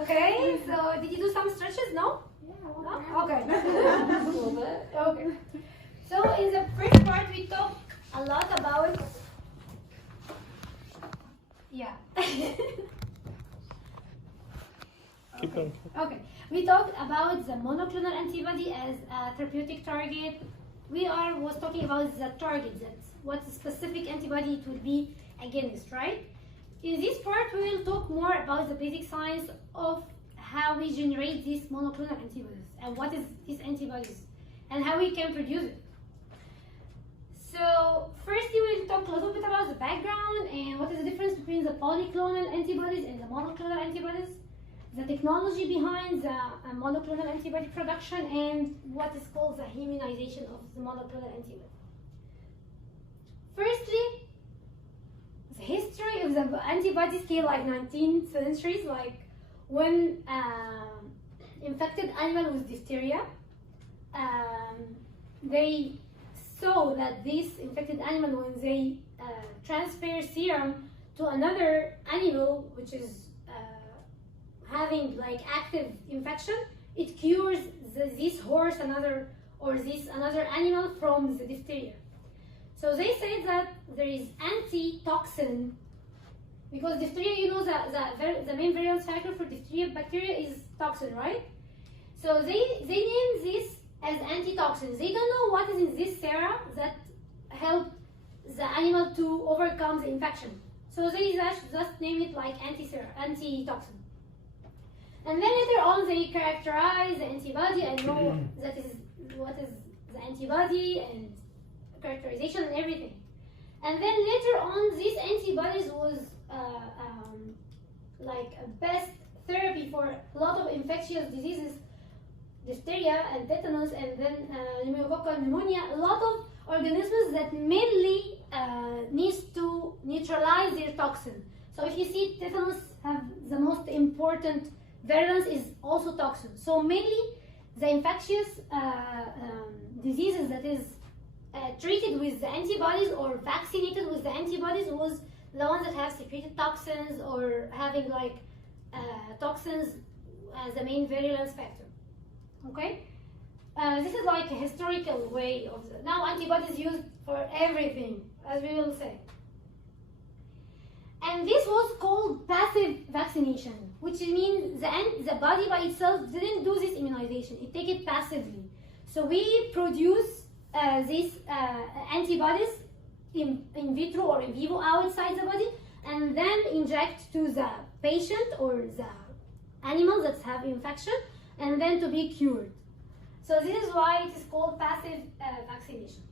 Okay, so did you do some stretches? No? No? Okay. Okay. So in the first part we talked a lot about Keep going. Okay. We talked about the monoclonal antibody as a therapeutic target. We was talking about the target, that's what specific antibody it will be against, right? In this part, we will talk more about the basic science of how we generate these monoclonal antibodies and what is these antibodies and how we can produce it. So, firstly, we'll talk a little bit about the background and what is the difference between the polyclonal antibodies and the monoclonal antibodies, the technology behind the monoclonal antibody production, and what is called the immunization of the monoclonal antibody. Firstly, the history of the antibody scale, like 19th centuries, like when infected animal with diphtheria, they saw that this infected animal, when they transfer serum to another animal which is having like active infection, it cures this horse another animal from the diphtheria. So they said that there is antitoxin, because diphtheria, you know, the main virulence factor for diphtheria bacteria is toxin, right? So they name this as antitoxins. They don't know what is in this serum that help the animal to overcome the infection. So they just name it like antitoxin. And then later on they characterize the antibody and know that is what is the antibody and characterization and everything. And then later on, these antibodies was like a best therapy for a lot of infectious diseases, diphtheria and tetanus, and then pneumococcal pneumonia. A lot of organisms that mainly needs to neutralize their toxin. So if you see, tetanus have the most important virulence is also toxin. So mainly the infectious diseases that is treated with the antibodies or vaccinated with the antibodies was the ones that have secreted toxins or having like toxins as the main virulence factor. Okay, this is like a historical way of now antibodies used for everything, as we will say. And this was called passive vaccination, which means the body by itself didn't do this immunization; it take it passively. So we produce these antibodies in vitro or in vivo outside the body, and then inject to the patient or the animals that have infection, and then to be cured. So this is why it is called passive vaccination.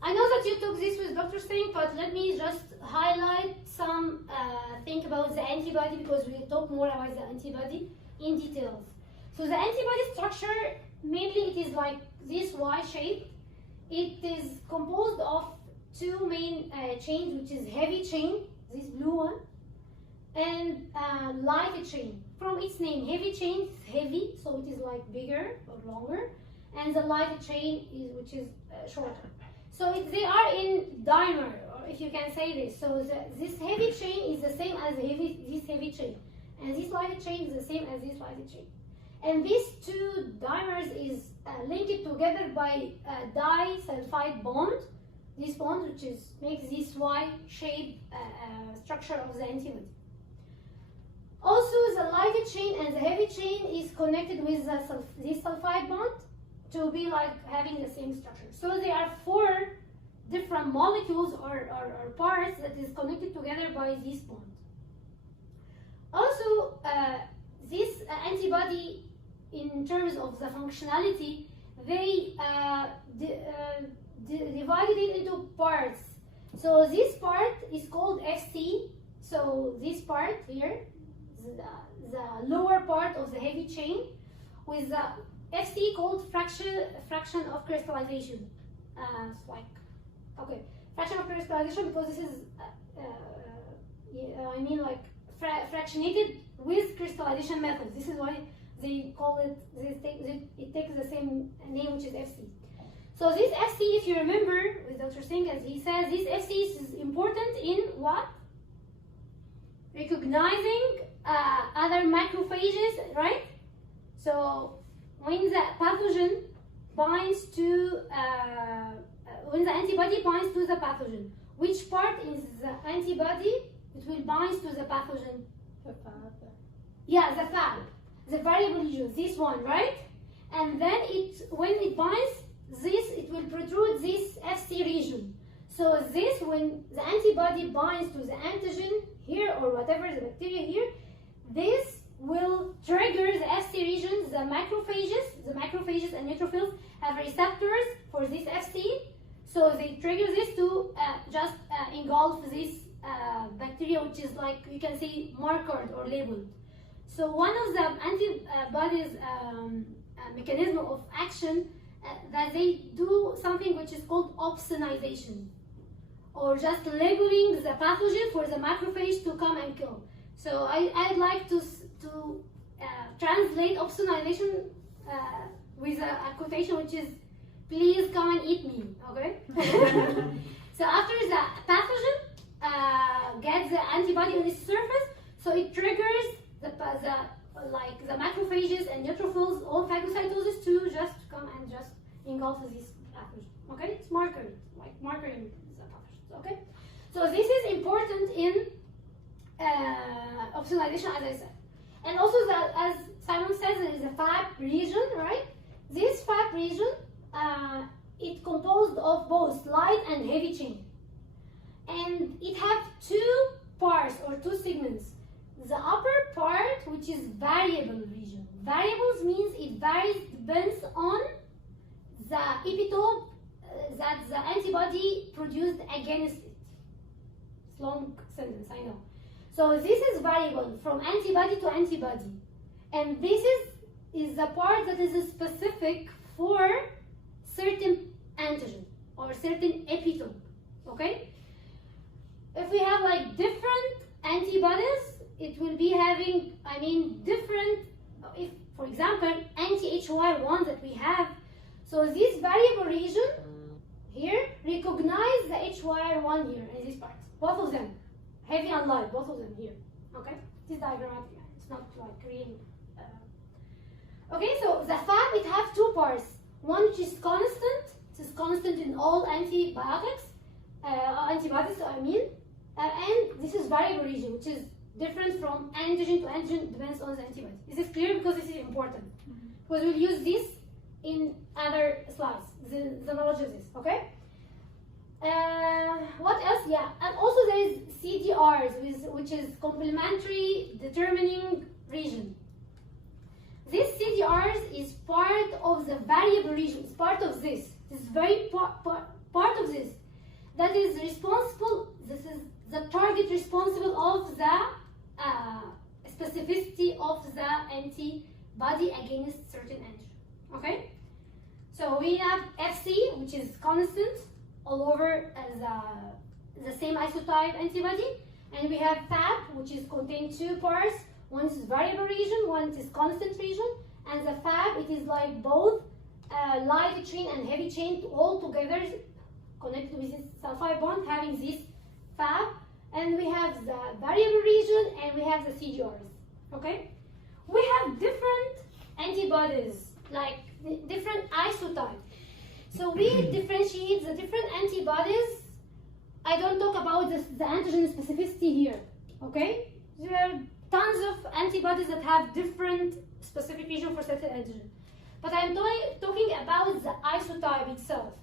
I know that you took this with Dr. Singh, but let me just highlight some thing about the antibody, because we'll talk more about the antibody in details. So the antibody structure, mainly it is like this Y shape. It is composed of two main chains, which is heavy chain, this blue one, and light chain. From its name, heavy chain is heavy, so it is like bigger or longer, and the light chain is which is shorter. So they are in dimer, or if you can say this. So this heavy chain is the same as this heavy chain, and this light chain is the same as this light chain. And these two dimers is linked together by a disulfide bond. This bond, which makes this Y-shaped structure of the antibody. Also, the light chain and the heavy chain is connected with this sulfide bond to be like having the same structure. So there are four different molecules or parts that is connected together by this bond. Also, this antibody, in terms of the functionality, they divided it into parts. So this part is called Fc. So this part here, the lower part of the heavy chain, with the Fc called fraction of crystallization. It's like, okay, fraction of crystallization, because this is, I mean like fractionated with crystallization methods. This is why they call it, it takes the same name, which is Fc. So this Fc, if you remember with Dr. Singh, as he says, this Fc is important in what? recognizing other macrophages, right? So when the pathogen binds to, when the antibody binds to the pathogen, which part is the antibody? It will bind to the pathogen. The fab. Yeah, the fab, the variable region, this one, right? And then when it binds this, it will protrude this FC region. So this, when the antibody binds to the antigen here or whatever, the bacteria here, this will trigger the FC region. The macrophages and neutrophils have receptors for this FC. So they trigger this to just engulf this bacteria, which is like, you can say, markered or labeled. So one of the antibodies mechanism of action that they do something which is called opsonization, or just labeling the pathogen for the macrophage to come and kill. So I'd like to translate opsonization with a quotation which is, please come and eat me, okay? So after the pathogen gets the antibody on its surface, so it triggers the macrophages and neutrophils, all phagocytosis, to just come and just engulf this pathogen, okay? It's markered, like markering the pathogens, okay? So this is important in opsonization, as I said. And also, as Simon says, there is a fab region, right? This fab region, it's composed of both light and heavy chain. And it has two parts or two segments. The upper part, which is variable region. Variables means it varies, depends on the epitope that the antibody produced against it. It's a long sentence, I know. So this is variable from antibody to antibody. And this is the part that is specific for certain antigen or certain epitope, okay? If we have like different antibodies, it will be having, different, if, for example, anti-HYR1 that we have, so this variable region here recognize the HYR1 here in this part, both of them, heavy and light, both of them here, okay? This is diagrammatic, it's not like real. Okay, so the fab, it has two parts, one which is constant, it is constant in all antibiotics, antibodies, and this is variable region, which is different from antigen to antigen, depends on the antibody. Is this clear? Because this is important. Because we'll use this in other slides, the knowledge of this, okay? What else? Yeah, and also there is CDRs, which is complementary determining region. This CDRs is part of the variable region, it's part of this. It's very part of this. That is responsible, this is the target responsible of the specificity of the antibody against certain antigen, okay? So we have FC, which is constant all over the same isotype antibody, and we have FAB, which is contained two parts. One is variable region, one is constant region, and the FAB, it is like both light chain and heavy chain all together connected with this sulfide bond, having this FAB. And we have the variable region and we have the CDRs, okay? We have different antibodies, like different isotypes. So we differentiate the different antibodies. I don't talk about the antigen specificity here, okay? There are tons of antibodies that have different specific region for certain antigen. But I'm talking about the isotype itself.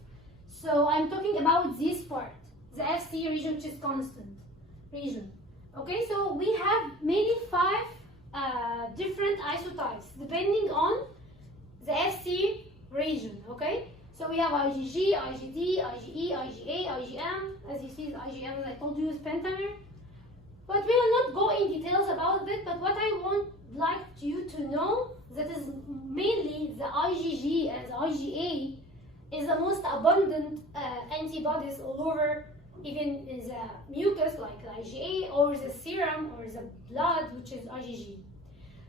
So I'm talking about this part, the FC region, which is constant region. Okay, so we have mainly 5 different isotypes depending on the FC region. Okay, so we have IgG, IgD, IgE, IgA, IgM. As you see, the IgM, as I told you, is pentamer. But we will not go in details about it. But what I want like you to know that is mainly the IgG and the IgA is the most abundant antibodies all over, even in the mucus like the IgA, or the serum or the blood, which is IgG.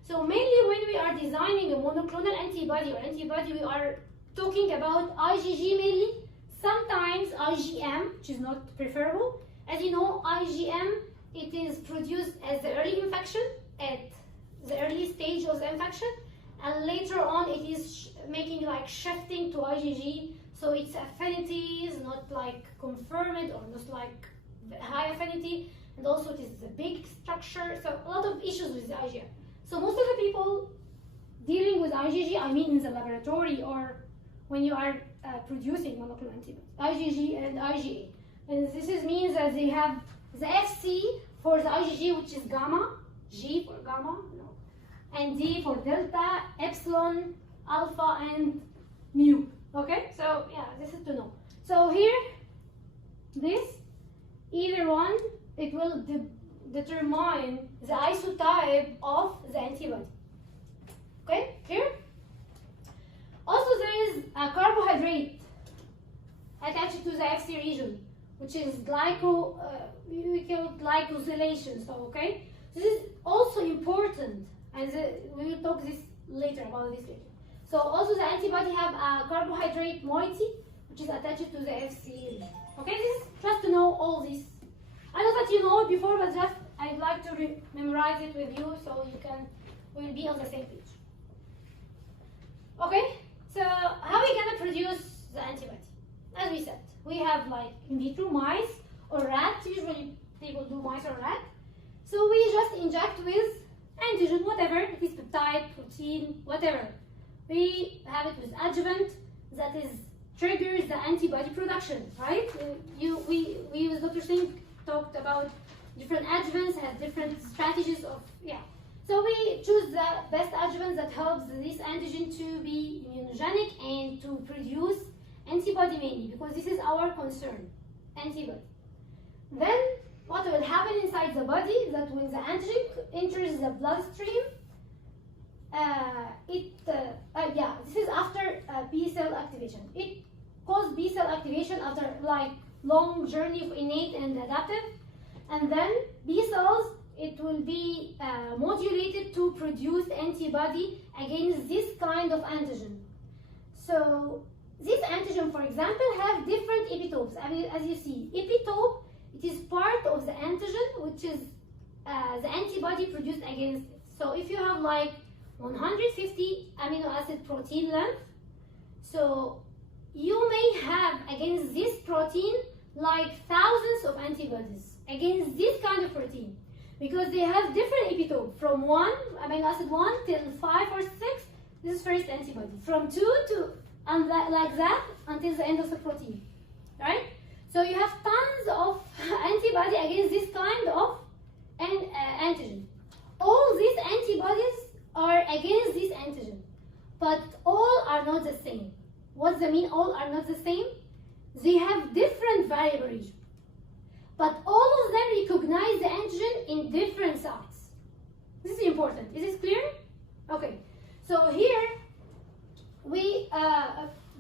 So mainly when we are designing a monoclonal antibody or antibody, we are talking about IgG mainly, sometimes IgM, which is not preferable. As you know, IgM, it is produced as the early infection, at the early stage of the infection, and later on it is making like shifting to IgG, so its affinity is not like confirmed or not like high affinity, and also it is a big structure, so a lot of issues with the IgR. So most of the people dealing with IgG, I mean in the laboratory or when you are producing monoclonal antibodies, IgG and IgA. And this means that they have the Fc for the IgG, which is gamma, G for gamma, no, and D for delta, epsilon, alpha, and mu. Okay, so yeah, this is to know. So here, this, either one, it will determine the isotype of the antibody. Okay, here. Also, there is a carbohydrate attached to the Fc region, which is we call it glycosylation. So, okay, this is also important, and we will talk this later about this later. So, also the antibody have a carbohydrate moiety, which is attached to the Fc region. Okay, this is just to know all this. I know that you know it before, but just I'd like to memorize it with you so we'll be on the same page. Okay, so how are we gonna produce the antibody? As we said, we have like in vitro mice or rat. Usually people do mice or rat. So we just inject with antigen, whatever it is, peptide, protein, whatever. We have it with adjuvant that triggers the antibody production, right? We with Dr. Singh talked about different adjuvants, have different strategies of, yeah. So we choose the best adjuvant that helps this antigen to be immunogenic and to produce antibody mainly, because this is our concern, antibody. Then what will happen inside the body is that when the antigen enters the bloodstream, this is after B cell activation. It causes B cell activation after like long journey of innate and adaptive, and then B cells, it will be modulated to produce antibody against this kind of antigen. So this antigen, for example, have different epitopes. I mean, as you see, epitope, it is part of the antigen, which is the antibody produced against it. So if you have like 150 amino acid protein length, so you may have against this protein like thousands of antibodies against this kind of protein, because they have different epitope from 1 amino acid 1 till 5 or 6. This is first antibody from 2 to and like that until the end of the protein, right? So you have tons of antibody against this kind of antigen. All these antibodies are against this antigen, but all are not the same. What's the mean all are not the same? They have different variable region, but all of them recognize the antigen in different sites. This is important. Is this clear? Okay. So here we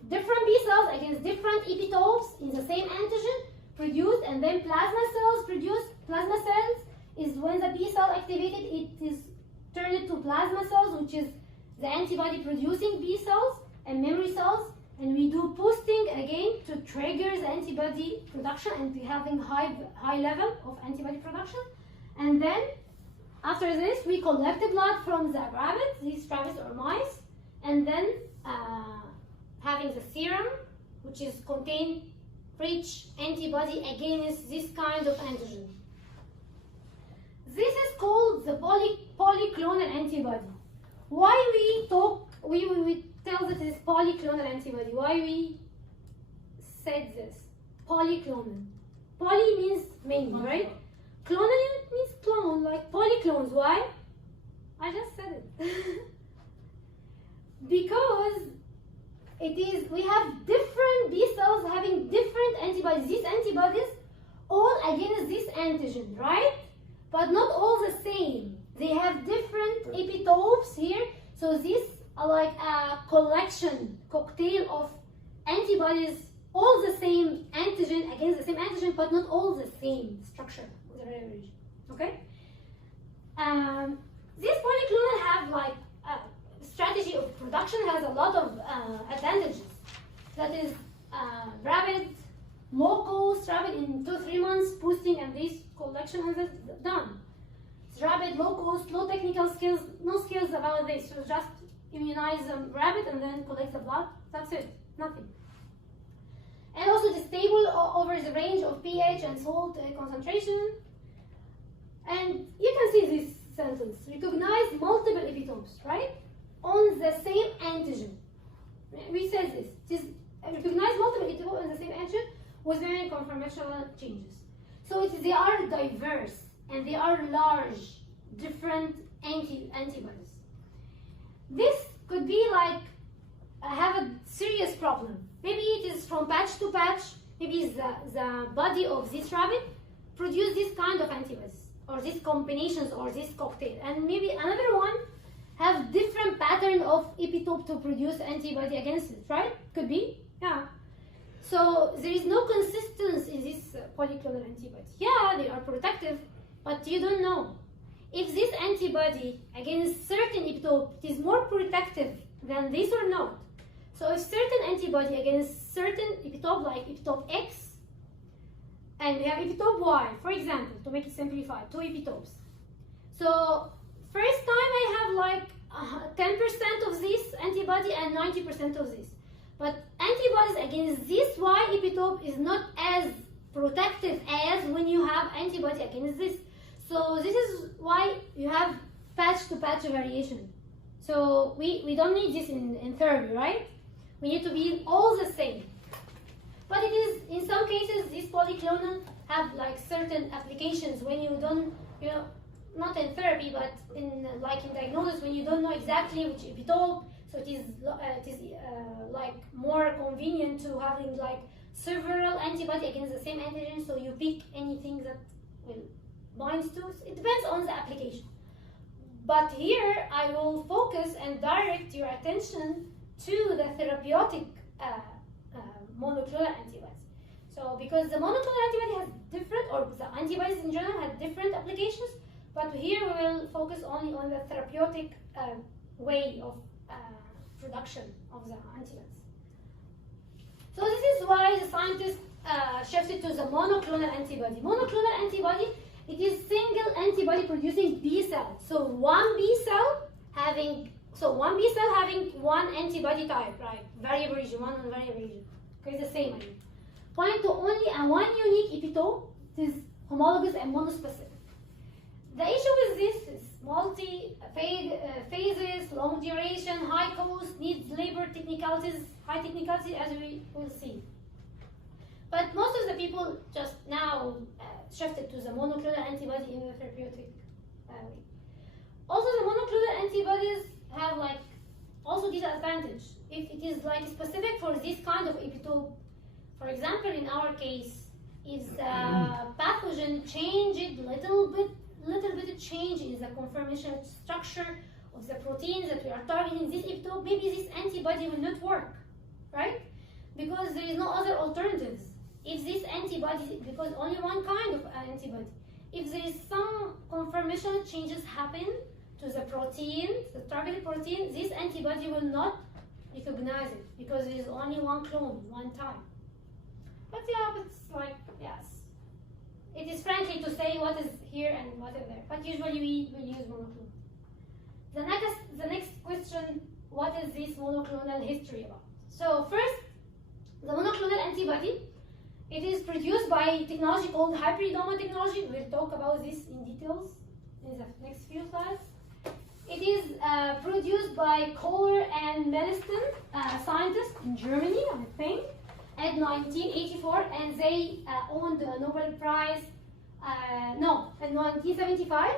different B cells against different epitopes in the same antigen produced, and then plasma cells produced. Plasma cells is when the B cell activated, it is turned to plasma cells, which is the antibody producing B cells and memory cells, and we do boosting again to trigger the antibody production and having high level of antibody production. And then after this, we collect the blood from the rabbits, these rabbits or mice, and then having the serum, which is contain rich antibody against this kind of antigen. This is called the polyclonal antibody. Why we tell that it is polyclonal antibody? Why we said this? Polyclonal. Poly means many, right? Clonal means clone, like polyclones. Why? I just said it. Because we have different B cells having different antibodies. These antibodies all against this antigen, right? But not all the same. They have different epitopes here. So this are like a cocktail of antibodies, all the same antigen against the same antigen, but not all the same structure. Okay? These polyclonal have like strategy of production has a lot of advantages. That is, rabbit, low-cost, rapid in 2-3 months, boosting and this collection and this done. It's rapid, low-cost, low technical skills, no skills about this. So just immunize them rapid and then collect the blood. That's it, nothing. And also it's stable over the range of pH and salt concentration. And you can see this sentence, recognize multiple epitopes, right? On the same antigen. We said this. It is recognize multiple epitopes on the same antigen with varying conformational changes. So they are diverse and they are large, different antibodies. This could be like have a serious problem. Maybe it is from patch to patch. Maybe the body of this rabbit produce this kind of antibodies, or these combinations, or this cocktail, and maybe another one have different pattern of epitope to produce antibody against it, right? Could be, yeah. So there is no consistency in this polyclonal antibody. Yeah, they are protective, but you don't know if this antibody against certain epitope is more protective than this or not. So if certain antibody against certain epitope, like epitope X, and we have epitope Y, for example, to make it simplified, 2 epitopes. So first time I have like 10% of this antibody and 90% of this. But antibodies against this Y epitope is not as protective as when you have antibody against this. So this is why you have patch-to-patch variation. So we don't need this in therapy, right? We need to be all the same. But it is, in some cases, these polyclonal have like certain applications when you don't, you know, not in therapy, but in like in diagnosis, when you don't know exactly which epitope. So it is like more convenient to having like several antibody against the same antigen. So you pick anything that will binds to. It depends on the application. But here I will focus and direct your attention to the therapeutic monoclonal antibodies. So because the monoclonal antibody has different, or the antibodies in general have different applications, but here we will focus only on the therapeutic way of production of the antibodies. So this is why the scientists shifted to the monoclonal antibody. Monoclonal antibody, it is single antibody producing B cell. So one B cell having one antibody type, right? Variable region, one variable region. Okay, the same. Point to only one unique epitope. It is homologous and monospecific. The issue with this is multi-phases, long duration, high cost, needs labor technicalities, high technicality, as we will see. But most of the people just now shifted to the monoclonal antibody in the therapeutic way. Also, the monoclonal antibodies have like also disadvantage. If it is like specific for this kind of epitope, for example, in our case, if the pathogen changed little bit change in the conformational structure of the proteins that we are targeting this epitope, maybe this antibody will not work, right? Because there is no other alternatives. If this antibody, because only one kind of antibody, if there is some conformational changes happen to the protein, the targeted protein, this antibody will not recognize it because there is only one clone, one time. But yeah, it's like, yes. It is friendly to say what is here and what is there, but usually we use monoclonal. The next question, what is this monoclonal history about? So first, the monoclonal antibody, it is produced by technology called hybridoma technology. We'll talk about this in details in the next few slides. It is produced by Kohler and Meliston, scientists in Germany, I think, in 1984, and they owned the Nobel Prize. In 1975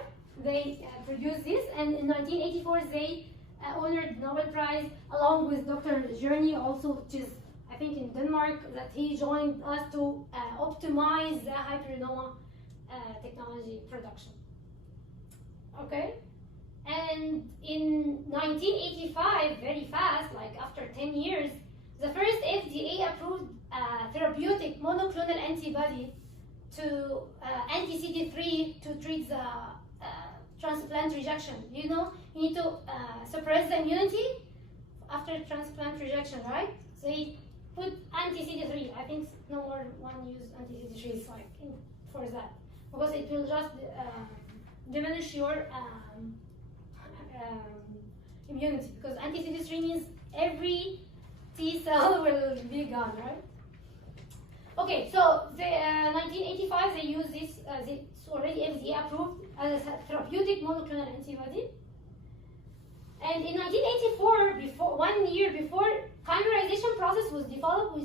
they produced this, and in 1984 they honored the Nobel Prize along with Dr. Journey, also, which is I think in Denmark, that he joined us to optimize the hybridoma technology production. Okay. And in 1985, very fast, like after 10 years, the first FDA approved therapeutic monoclonal antibody to anti-CD3 to treat the transplant rejection. You know, you need to suppress the immunity after transplant rejection, right? So put anti-CD3. I think no more one use anti-CD3 like for that, because it will just diminish your immunity, because anti-CD3 means every T cell will be gone, right? Okay, so the 1985 they use this. It's already FDA approved as a therapeutic monoclonal antibody. And in 1984, before 1 year before, chimerization process was developed,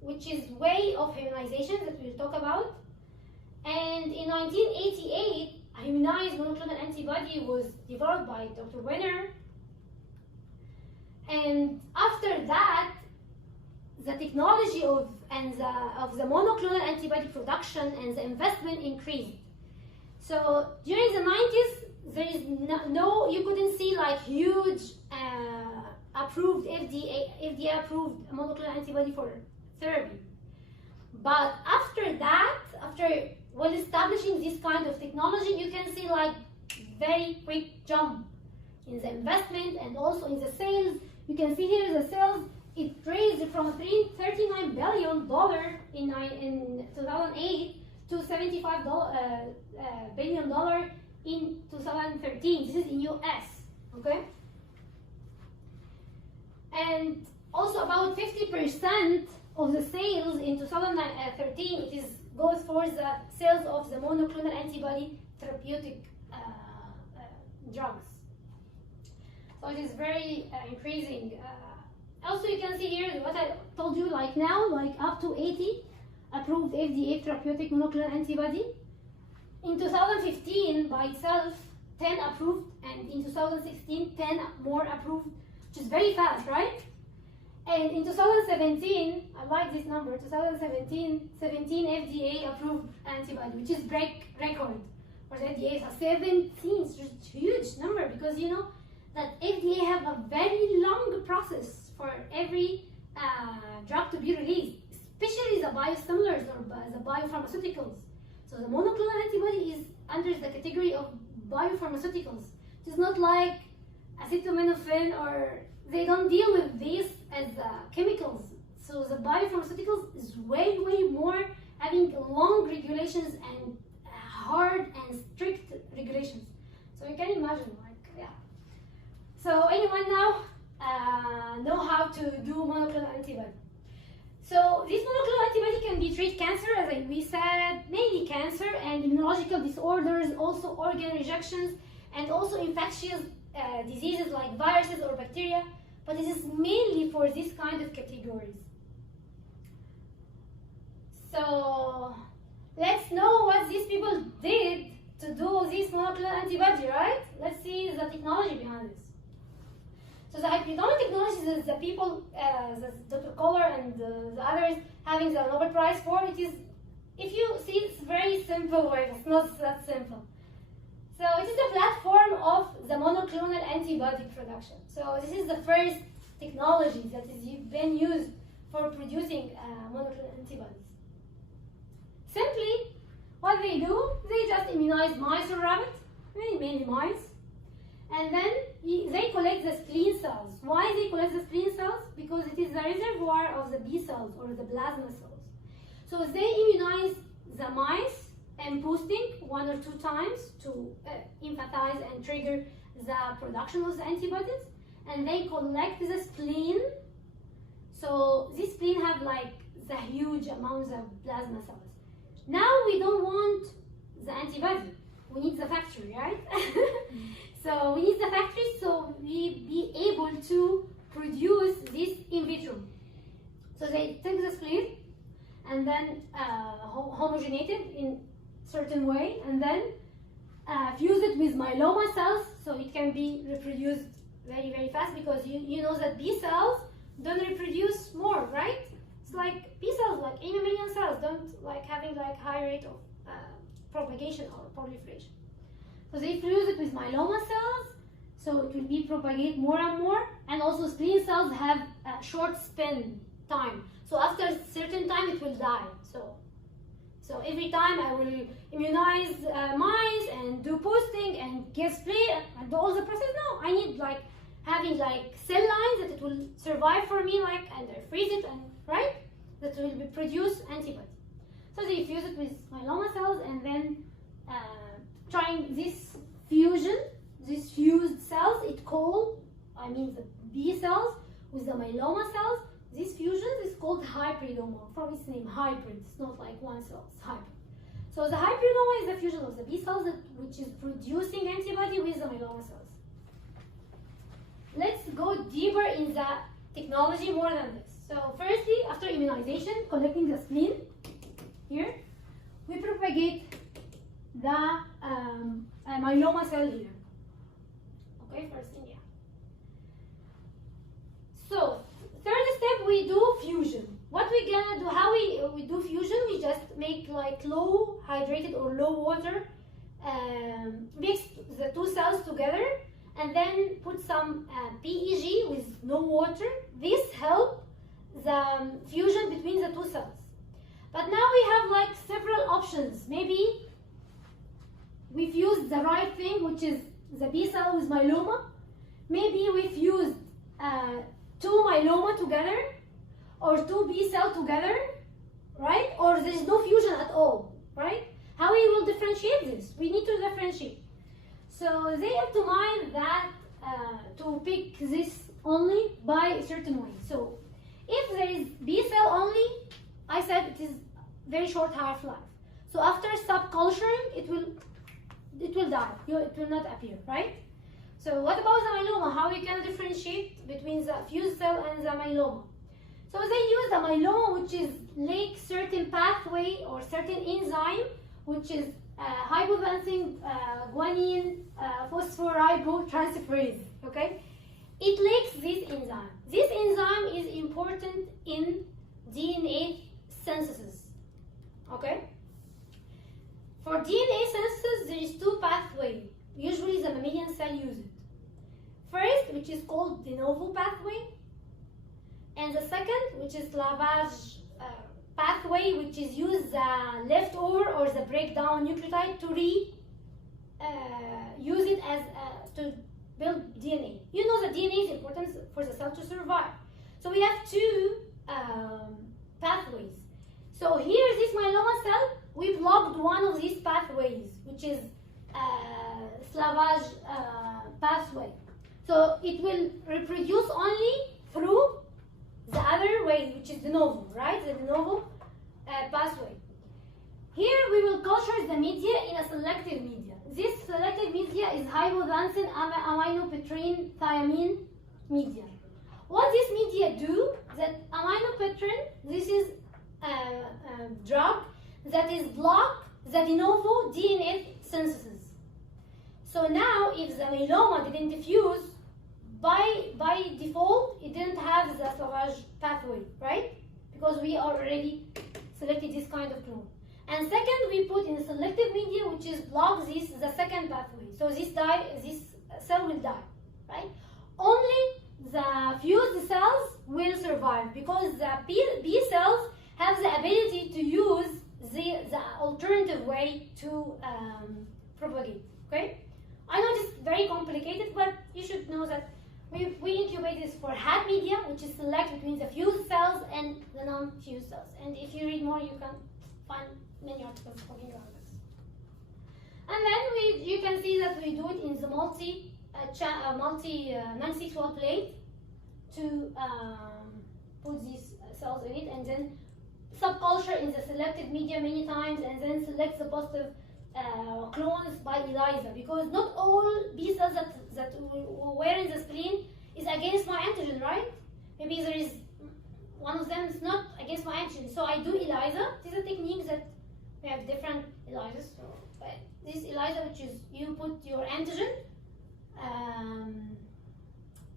which is way of immunization that we'll talk about. And in 1988, a immunized monoclonal antibody was developed by Dr. Wenner. And after that, the technology of the monoclonal antibody production and the investment increased. So during the 90s, there is no you couldn't see like huge approved FDA approved monoclonal antibody for therapy. But after that, after well establishing this kind of technology, you can see like very quick jump in the investment and also in the sales. You can see here the sales. It raised from $39 billion in 2008 to $75 billion in 2013. This is in US, okay? And also about 50% of the sales in 2013 it goes for the sales of the monoclonal antibody therapeutic drugs. So it is very increasing. Also, you can see here what I told you, like now, like up to 80 approved FDA therapeutic monoclonal antibody. In 2015, by itself, 10 approved, and in 2016, 10 more approved, which is very fast, right? And in 2017, I like this number, 2017, 17 FDA approved antibody, which is break record for the FDA. So 17 is just a huge number, because you know that FDA have a very long process for every drug to be released, especially the biosimilars or the biopharmaceuticals. So the monoclonal antibody is under the category of biopharmaceuticals. It is not like acetaminophen, or they don't deal with these as chemicals. So the biopharmaceuticals is way more having long regulations and hard and strict regulations. So you can imagine, like, yeah. So anyone now know how to do monoclonal antibody. So this monoclonal antibody can be treat cancer, as we said, mainly cancer and immunological disorders, also organ rejections, and also infectious diseases like viruses or bacteria, but it is mainly for this kind of categories. So let's know what these people did to do this monoclonal antibody, right? Let's see the technology behind this. So the hybridoma technology is the people, Dr. Kohler and the others having the Nobel Prize for it is, if you see, it's very simple way. It's not that simple. So it is the platform of the monoclonal antibody production. So this is the first technology that is been used for producing monoclonal antibodies. Simply, what they do, they just immunize mice or rabbits, mainly mice. And then they collect the spleen cells. Why they collect the spleen cells? Because it is the reservoir of the B cells or the plasma cells. So they immunize the mice and boosting 1 or 2 times to emphasize and trigger the production of the antibodies. And they collect the spleen. So this spleen have like the huge amounts of plasma cells. Now we don't want the antibody. We need the factory, right? So we need the factory so we be able to produce this in vitro. So they take the spleen and then homogenate it in certain way, and then fuse it with myeloma cells so it can be reproduced very fast, because you know that B cells don't reproduce more, right? It's like B cells, like 80 million cells, don't like having like high rate of propagation or proliferation. So they fuse it with myeloma cells, so it will be propagate more and more, and also spleen cells have a short spin time. So after a certain time it will die. So every time I will immunize mice and do boosting and get spleen and do all the process. No, I need like having like cell lines that it will survive for me, like, and I freeze it and right? That will produce antibody. So they fuse it with myeloma cells, and then trying this fusion, these fused cells, the B cells with the myeloma cells. This fusion is called hybridoma, from its name, hybrid. It's not like one cell, it's hybrid. So the hybridoma is the fusion of the B cells, which is producing antibody with the myeloma cells. Let's go deeper in the technology more than this. So firstly, after immunization, collecting the spleen, here, we propagate the myeloma cell here. Okay, first thing, yeah. So, third step, we do fusion. What we gonna do, how we do fusion, we just make like low hydrated or low water, mix the two cells together, and then put some PEG with no water. This helps the fusion between the two cells. But now we have like several options. Maybe we fused the right thing, which is the B cell with myeloma. Maybe we fused two myeloma together, or two B cell together, right? Or there is no fusion at all, right? How we will differentiate this? We need to differentiate. So they optimize that to pick this only by a certain way. So if there is B cell only, I said it is very short half-life. So after subculturing, it will die. It will not appear, right? So what about the myeloma? How we can differentiate between the fused cell and the myeloma? So they use the myeloma, which is like certain pathway or certain enzyme, which is hypovancing guanine phosphoribotransaferase. Okay, it lacks this enzyme. This enzyme is important in DNA synthesis. Okay. For DNA synthesis, there is two pathways. Usually the mammalian cell uses it. First, which is called de novo pathway, and the second, which is lavage pathway, which is used the leftover or the breakdown nucleotide to use it as to build DNA. You know the DNA is important for the cell to survive. So we have two pathways. So here, this myeloma cell, we blocked one of these pathways, which is lavage pathway. So it will reproduce only through the other way, which is de novo, right? The de novo pathway. Here we will culture the media in a selective media. This selective media is hypovancin aminopterin thiamine media. What this media do? That aminopterin, this is a drug that is block the de novo DNA synthesis. So now, if the myeloma didn't diffuse, by default, it didn't have the lavage pathway, right? Because we already selected this kind of clone. And second, we put in selective media, which is block the second pathway. So this cell will die, right? Only the fused cells will survive, because the B cells have the ability to use the alternative way to propagate. Okay, I know it's very complicated, but you should know that we incubate this for HAT media, which is select between the fused cells and the non-fused cells. And if you read more, you can find many articles talking about this. And then you can see that we do it in the multi non-6 wall plate to put these cells in it, and then subculture in the selected media many times, and then select the positive clones by ELISA, because not all B cells that were in the spleen is against my antigen, right? Maybe there is one of them is not against my antigen, so I do ELISA. This is a technique that we have different ELISAs. So this ELISA, which is you put your antigen,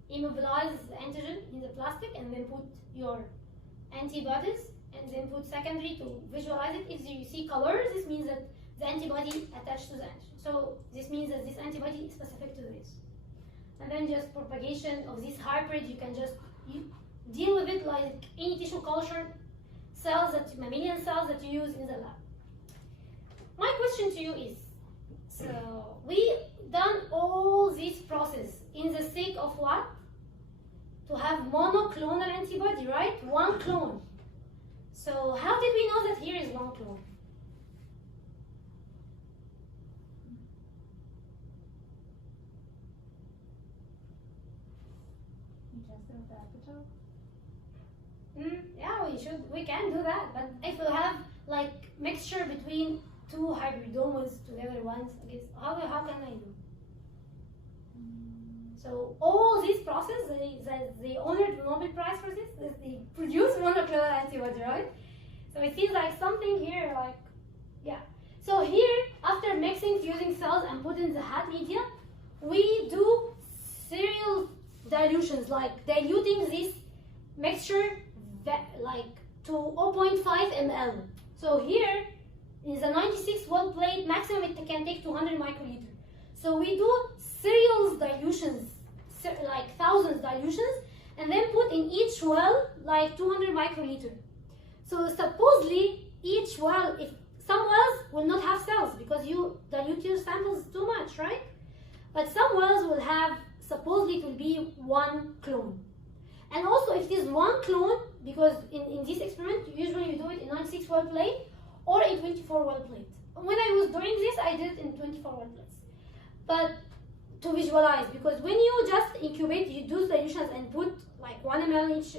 immobilize the antigen in the plastic, and then put your antibodies, and then put secondary to visualize it. If you see colors, this means that the antibody attached to the antigen. So this means that this antibody is specific to this. And then just propagation of this hybrid, you can just deal with it like any tissue culture cells, mammalian cells that you use in the lab. My question to you is, so we done all this process in the sake of what? To have monoclonal antibody, right? One clone. So how did we know that here is one clone? You tested with the epitope? Yeah, we can do that, but if we have like mixture between two hybridomas together once, how can I do? So all these processes, they honored the Nobel Prize for this. They produce monoclonal antibody, right? So it feels like something here, like, yeah. So here, after mixing fusing cells and put in the hat media, we do serial dilutions, like diluting this mixture like to 0.5 ml. So here is a 96 well plate, maximum it can take 200 microliter. So we do serial dilutions, like thousands dilutions, and then put in each well like 200 microliter. So supposedly each well, if some wells will not have cells because you dilute your samples too much, right? But some wells will have, supposedly it will be one clone. And also if it is one clone, because in this experiment usually you do it in 96 well plate or in 24 well plate. When I was doing this, I did it in 24 well plates. But to visualize, because when you just incubate, you do dilutions and put like 1 ml each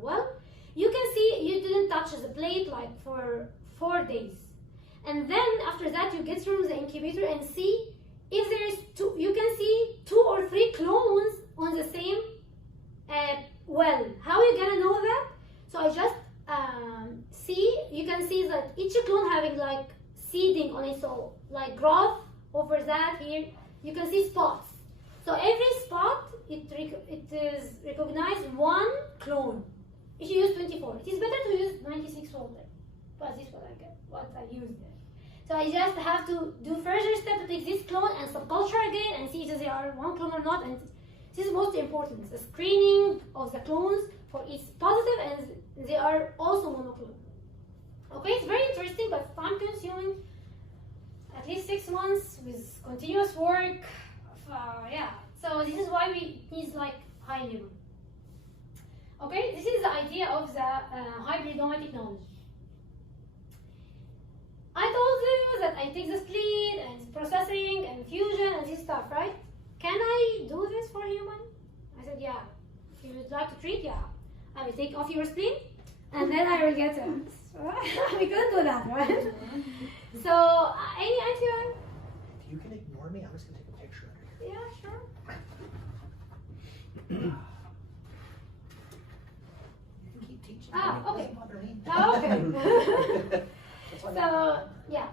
well, you can see you didn't touch the plate like for 4 days. And then after that you get from the incubator and see if there is you can see 2 or 3 clones on the same well. How are you gonna know that? So I just you can see that each clone having like seeding on it, so like growth over that here, you can see spots. So every spot, it is recognized one clone. If you use 24, it is better to use 96 well there. But this is what I used there. So I just have to do further step to take this clone and subculture again and see if they are one clone or not. And this is most important, the screening of the clones for each positive and they are also monoclonal. Okay, it's very interesting but time consuming. At least 6 months with continuous work. Yeah, so this is why we need like high level. Okay, this is the idea of the hybridoma technology. I told you that I take the spleen and processing and fusion and this stuff, right? Can I do this for human? I said, yeah. If you would like to treat, yeah. I will take off your spleen and then I will get it. We couldn't do that, right? So, any idea? You can ignore me. I'm just gonna take a picture under here. Yeah, sure. You can keep teaching. Okay. Doesn't bother me. Okay. That's why So, yeah.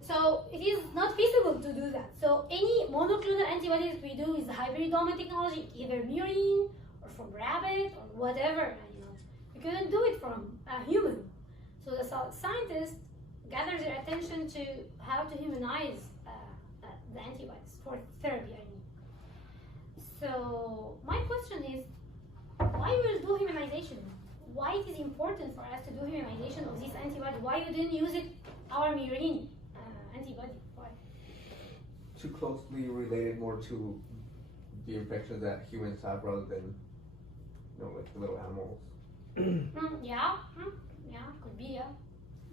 So, it is not feasible to do that. So, any monoclonal antibody that we do is the hybridoma technology, either murine or from rabbit or whatever. You know, we couldn't do it from a human. So, the scientists gather their attention to how to humanize the antibodies for therapy, I mean. So, my question is, why will do humanization? Why it is important for us to do humanization of this antibody? Why you didn't use it, our murine antibody? Why? Too closely related more to the infections that humans have rather than, like the little animals. Yeah, could be, yeah.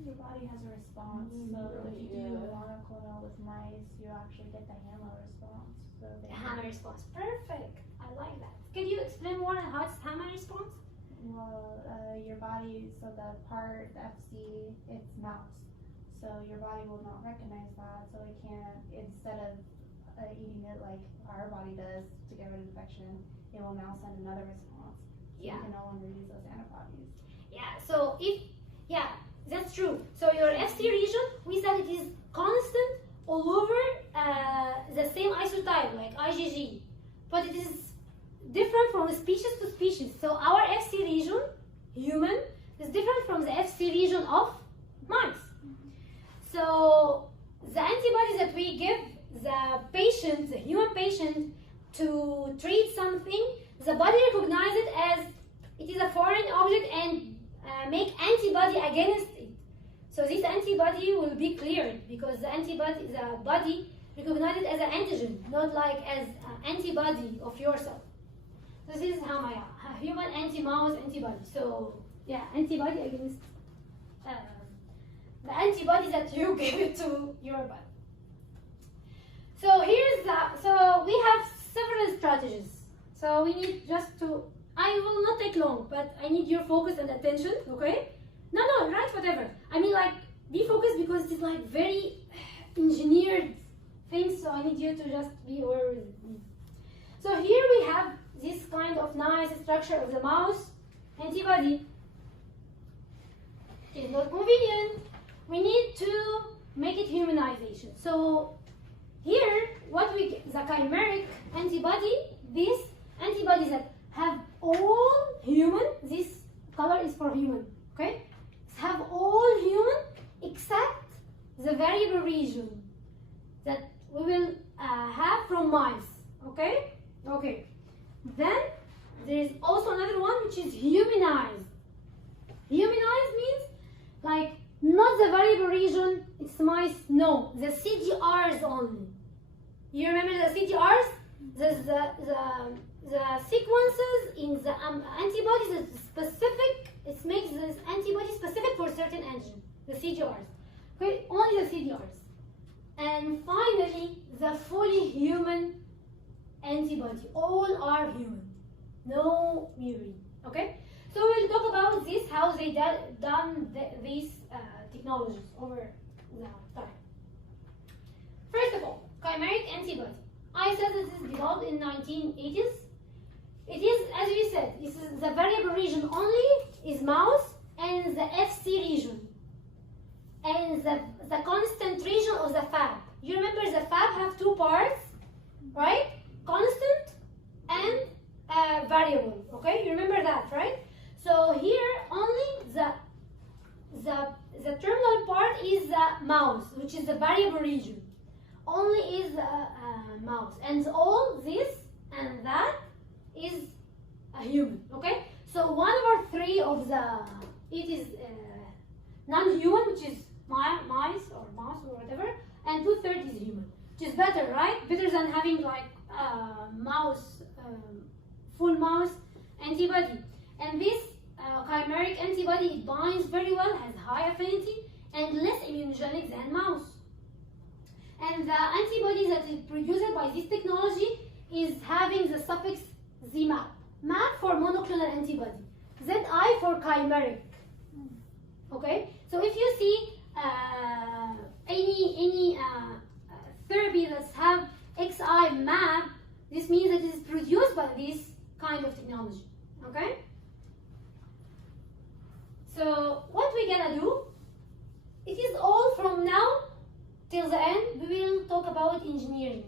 Your body has a response, so if you do monoclonal with mice, you actually get the hammer response. So The hammer response, perfect. I like that. Can you explain more on how it's hammer response? Well, your body, so the part, the FC, it's mouse. So your body will not recognize that, so it can't, instead of eating it like our body does to get rid of infection, it will now send another response. So Yeah. you can no longer use those antibodies. Yeah, so that's true. So your FC region, we said it is constant all over the same isotype, like IgG, but it is different from species to species. So our FC region, human, is different from the FC region of mice. So the antibodies that we give the patient, the human patient, to treat something, the body recognizes it as it is a foreign object and make antibody against it. So this antibody will be cleared because the body recognizes it as an antigen, not like as an antibody of yourself. This is how my human anti-mouse antibody. So yeah, antibody against the antibodies that you give it to your body. So so we have several strategies. So we need just to, I will not take long, but I need your focus and attention, okay? No, write whatever. I mean, like, be focused because it's like very engineered things, so I need you to just be aware with me. So here we have this kind of nice structure of the mouse antibody. It's not convenient. We need to make it humanization. So here, the chimeric antibody, these antibodies that have all human, this color is for human, okay? Have all human except the variable region that we will have from mice, okay? Okay. Then there is also another one which is humanized. Humanized means like not the variable region, it's mice, no, the CDRs only. You remember the CDRs? The sequences in the antibodies is specific, it makes this antibody specific for certain antigen, the CDRs. Okay, only the CDRs. And finally, the fully human antibody. All are human, no murine. Okay, so we'll talk about this, how they done these technologies over the time. First of all, chimeric antibody. I said this is developed in 1980s. It is, as we said, this is the variable region only is mouse and the FC region and the constant region of the Fab. You remember the Fab have two parts, right? Constant and variable. Okay, you remember that, right? So here only the terminal part is the mouse, which is the variable region. Only is the mouse, and all this and that is a human. Okay, so 1/3 of it is non-human, which is mice or mouse or whatever, and 2/3 is human, which is better, right? Better than having like mouse, full mouse antibody. And this chimeric antibody, it binds very well, has high affinity, and less immunogenic than mouse. And the antibody that is produced by this technology is having the suffix ZMAP. MAP for monoclonal antibody, ZI for chimeric. Okay, so if you see any therapy that have XI MAP, this means that it is produced by this kind of technology. Okay. So what we're gonna do? It is all from now till the end. We will talk about engineering.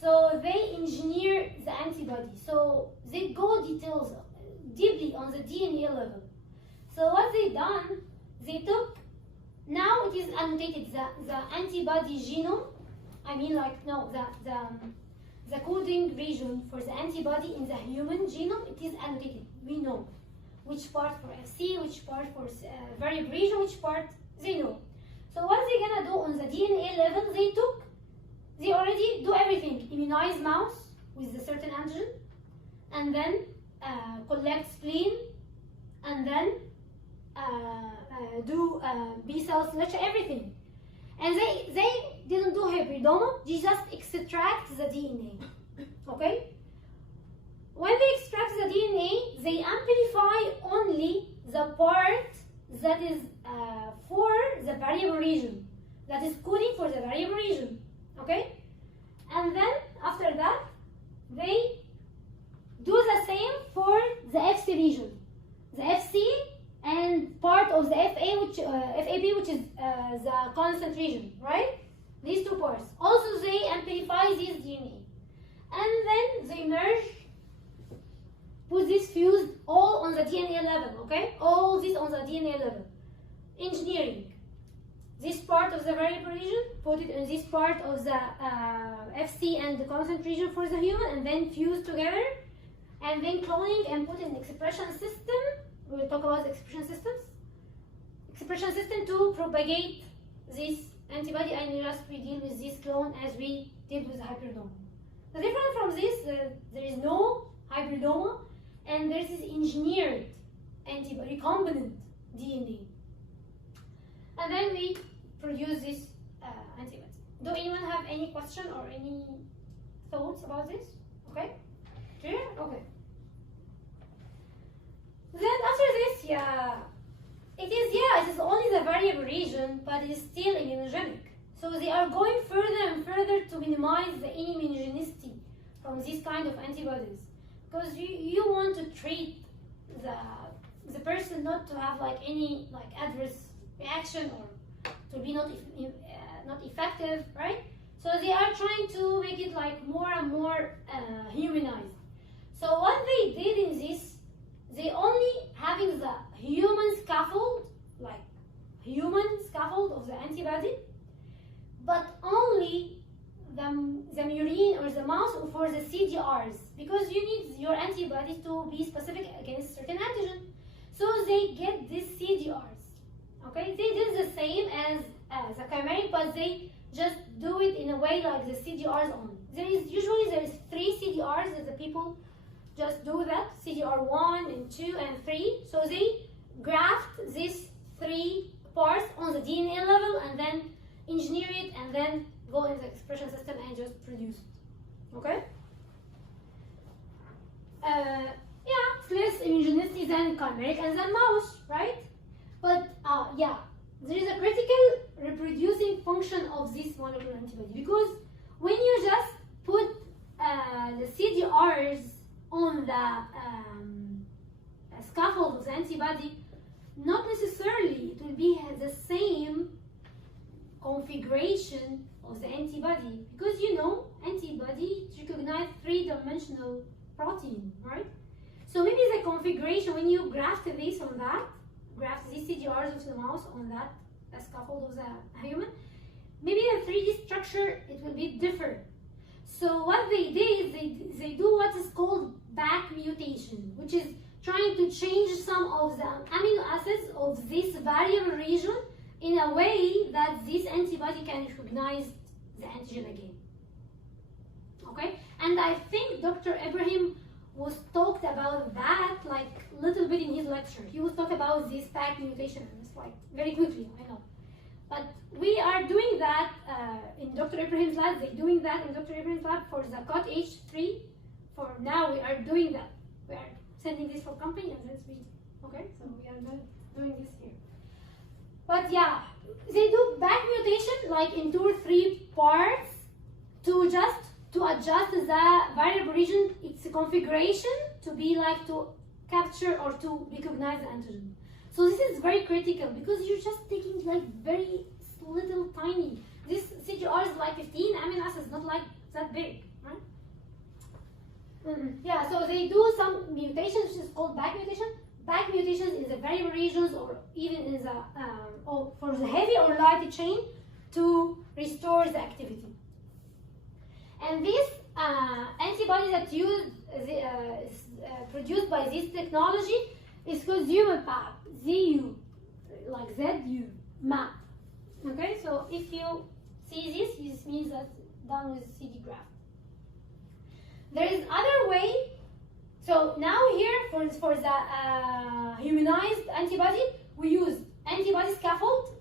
So they engineer the antibody. So they go details deeply on the DNA level. So what they done? They took, now it is annotated, the antibody genome. I mean, like, no, the coding region for the antibody in the human genome, it is annotated. We know which part for FC, which part for variable region, which part they know. So what they're gonna do on the DNA level, they already do everything. Immunize mouse with a certain antigen, and then collect spleen, and then do B cell selection, everything. And they didn't do hybridoma, they just extract the DNA. Okay? When they extract the DNA, they amplify only the part that is for the variable region, that is coding for the variable region. Okay? And then after that, they do the same for the FC region. The FC and part of the FA, FAB, which is the constant region, right? These two parts. Also, they amplify this DNA. And then they merge, put this fused all on the DNA level, okay? All this on the DNA level. Engineering. This part of the variable region, put it in this part of the FC and the constant region for the human, and then fuse together, and then cloning and put in expression system. We will talk about expression systems. Expression system to propagate this antibody, and just we deal with this clone as we did with the hybridoma. The difference from this, there is no hybridoma, and there is engineered antibody, recombinant DNA. And then we produce this antibody. Do anyone have any question or any thoughts about this? Okay? Clear? Okay. Then after this, it is only the variable region, but it is still immunogenic. So they are going further and further to minimize the immunogenicity from these kind of antibodies, because you want to treat the person not to have like any like adverse reaction or to be not effective, right? So they are trying to make it like more and more humanized. So what they did in this, they only having the human scaffold, like human scaffold of the antibody, but only the murine or the mouse for the CDRs, because you need your antibody to be specific against certain antigen. So they get these CDRs. Okay, they did the same as the chimeric, but they just do it in a way like the CDRs only. There is 3 CDRs that the people just do that, CDR1 and 2 and 3. So they graft these 3 parts on the DNA level and then engineer it and then go in the expression system and just produce it. Okay? It's less immunogenicity than chimeric and than mouse, right? But there is a critical reproducing function of this monoclonal antibody, because when you just put the CDRs on the scaffold of the antibody, not necessarily it will be the same configuration of the antibody, because antibody recognize 3-dimensional protein, right? So maybe the configuration, when you graft this on that, graft these CDRs of the mouse on that scaffold of the human, maybe the 3D structure, it will be different. So what they did is they do what is called back mutation, which is trying to change some of the amino acids of this variable region in a way that this antibody can recognize the antigen again. Okay, and I think Dr. Ibrahim was talked about that like a little bit in his lecture. He was talking about this back mutation, and it's like very quickly, I know. But we are doing that in Dr. Ibrahim's lab. They're doing that in Dr. Ibrahim's lab for the COT-H3. For now, we are doing that. We are sending this for company and then okay, so we are doing this here. But yeah, they do back mutation like in 2 or 3 parts to adjust the variable region, its configuration to be like to capture or to recognize the antigen. So this is very critical, because you're just taking like very little tiny. This CGR is like 15 amino acids, not like that big, right? Yeah, so they do some mutations, which is called back mutation. Back mutations in the variable regions, or even in the for the heavy or light chain, to restore the activity. And this antibody that produced by this technology is called ZUMAP, ZU, like ZU, map. Okay, so if you see this means that's done with CD graft. There is other way. So now here for the humanized antibody, we use antibody scaffold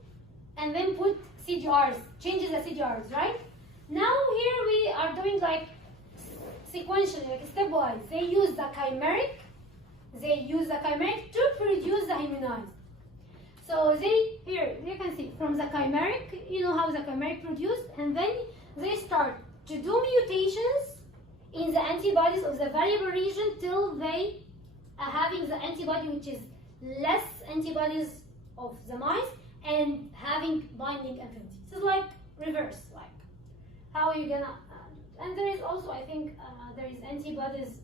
and then put CGRs, changes the CGRs, right? Now here we are doing like sequentially, like stepwise. They use the chimeric to produce the humanized. So here you can see from the chimeric, you know how the chimeric produced, and then they start to do mutations in the antibodies of the variable region till they are having the antibody which is less antibodies of the mice and having binding affinity. So it's like reverse, like how are you gonna, and there is also, I think, there is antibodies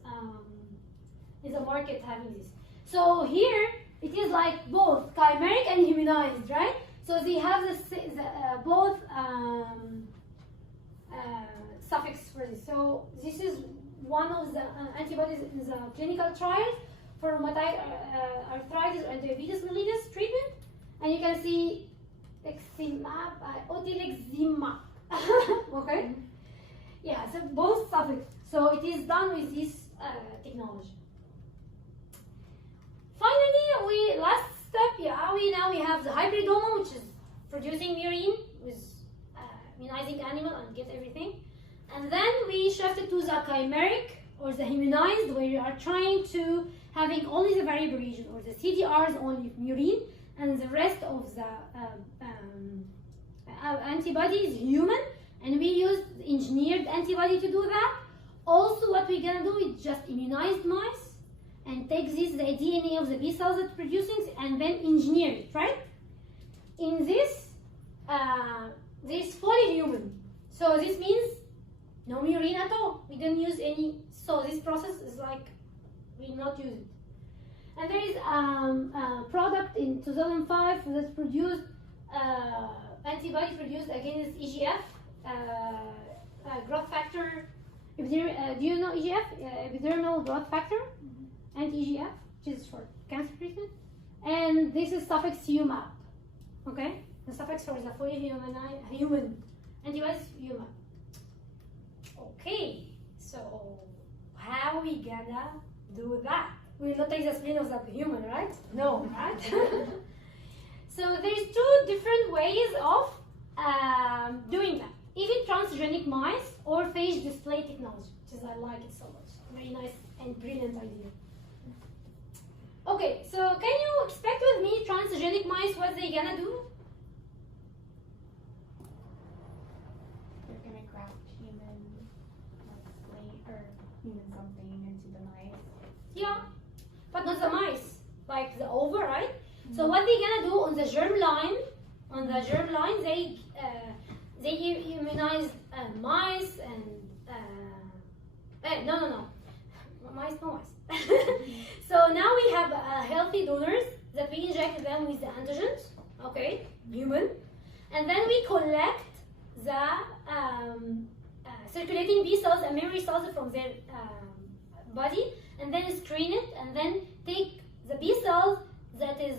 in the market having this. So here it is like both chimeric and humanized, right? So they have both suffix for this. So this is one of the antibodies in the clinical trials for rheumatoid arthritis and diabetes mellitus treatment, and you can see otileximab. Okay, yeah, so both suffix. So it is done with this technology. Finally, we last step, now we have the hybridoma, which is producing murine with immunizing animal and get everything. And then we shifted to the chimeric or the immunized, where we are trying to having only the variable region or the CDRs only murine, and the rest of the antibody is human, and we use engineered antibody to do that. Also, what we're gonna do is just immunized mice and take the DNA of the B cells that's producing and then engineer it, right? In this, this is fully human. So this means no murine at all. We don't use any. So this process is like we not use it. And there is a product in 2005 that's produced antibody produced against EGF, growth factor. Do you know EGF? Epidermal growth factor, anti-EGF, which is for cancer treatment. And this is suffix UMAP. Okay, the suffix for the fully human antibodies UMAP. Okay, so how we gonna do that? We will not take the spleen of the human, right? No, right? So there's two different ways of doing that. Even transgenic mice or phage display technology, which is I like it so much. Very nice and brilliant idea. Okay, so can you expect with me transgenic mice what they gonna do? They're gonna graft human slate or human something into the mice. Yeah, but not the mice, like the ova, right? So what they gonna do on the germ line? They immunize mice and no mice. So now we have healthy donors that we inject them with the antigens, okay, human, and then we collect the circulating B cells and memory cells from their body, and then screen it, and then take the B cells that is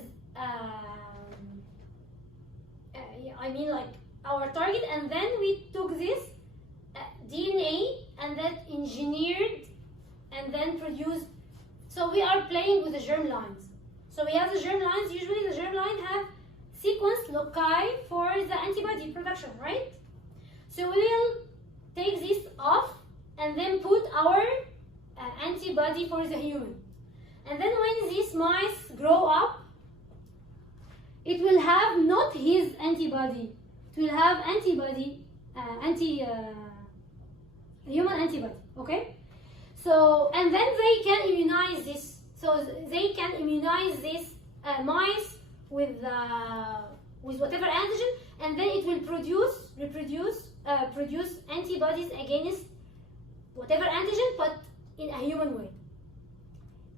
like our target, and then we took this DNA and then engineered and then produced. So we are playing with the germ lines. So we have the germ lines. Usually the germ line have sequence loci for the antibody production, right? So we will take this off and then put our antibody for the human. And then when these mice grow up, it will have not his antibody. It will have antibody, human antibody, okay? So, and then they can immunize this. So they can immunize this mice with whatever antigen, and then it will produce antibodies against whatever antigen, but in a human way.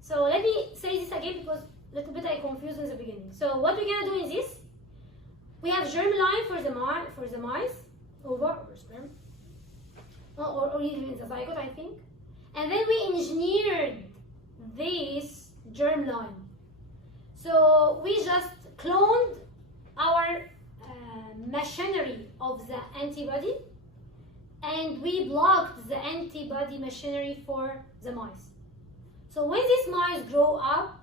So let me say this again because a little bit I confused in the beginning. So what we're gonna do is this: we have germ line for the mice, ova or sperm, or even the zygote, I think, and then we engineered this germ line. So we just cloned our machinery of the antibody, and we blocked the antibody machinery for the mice. So when these mice grow up,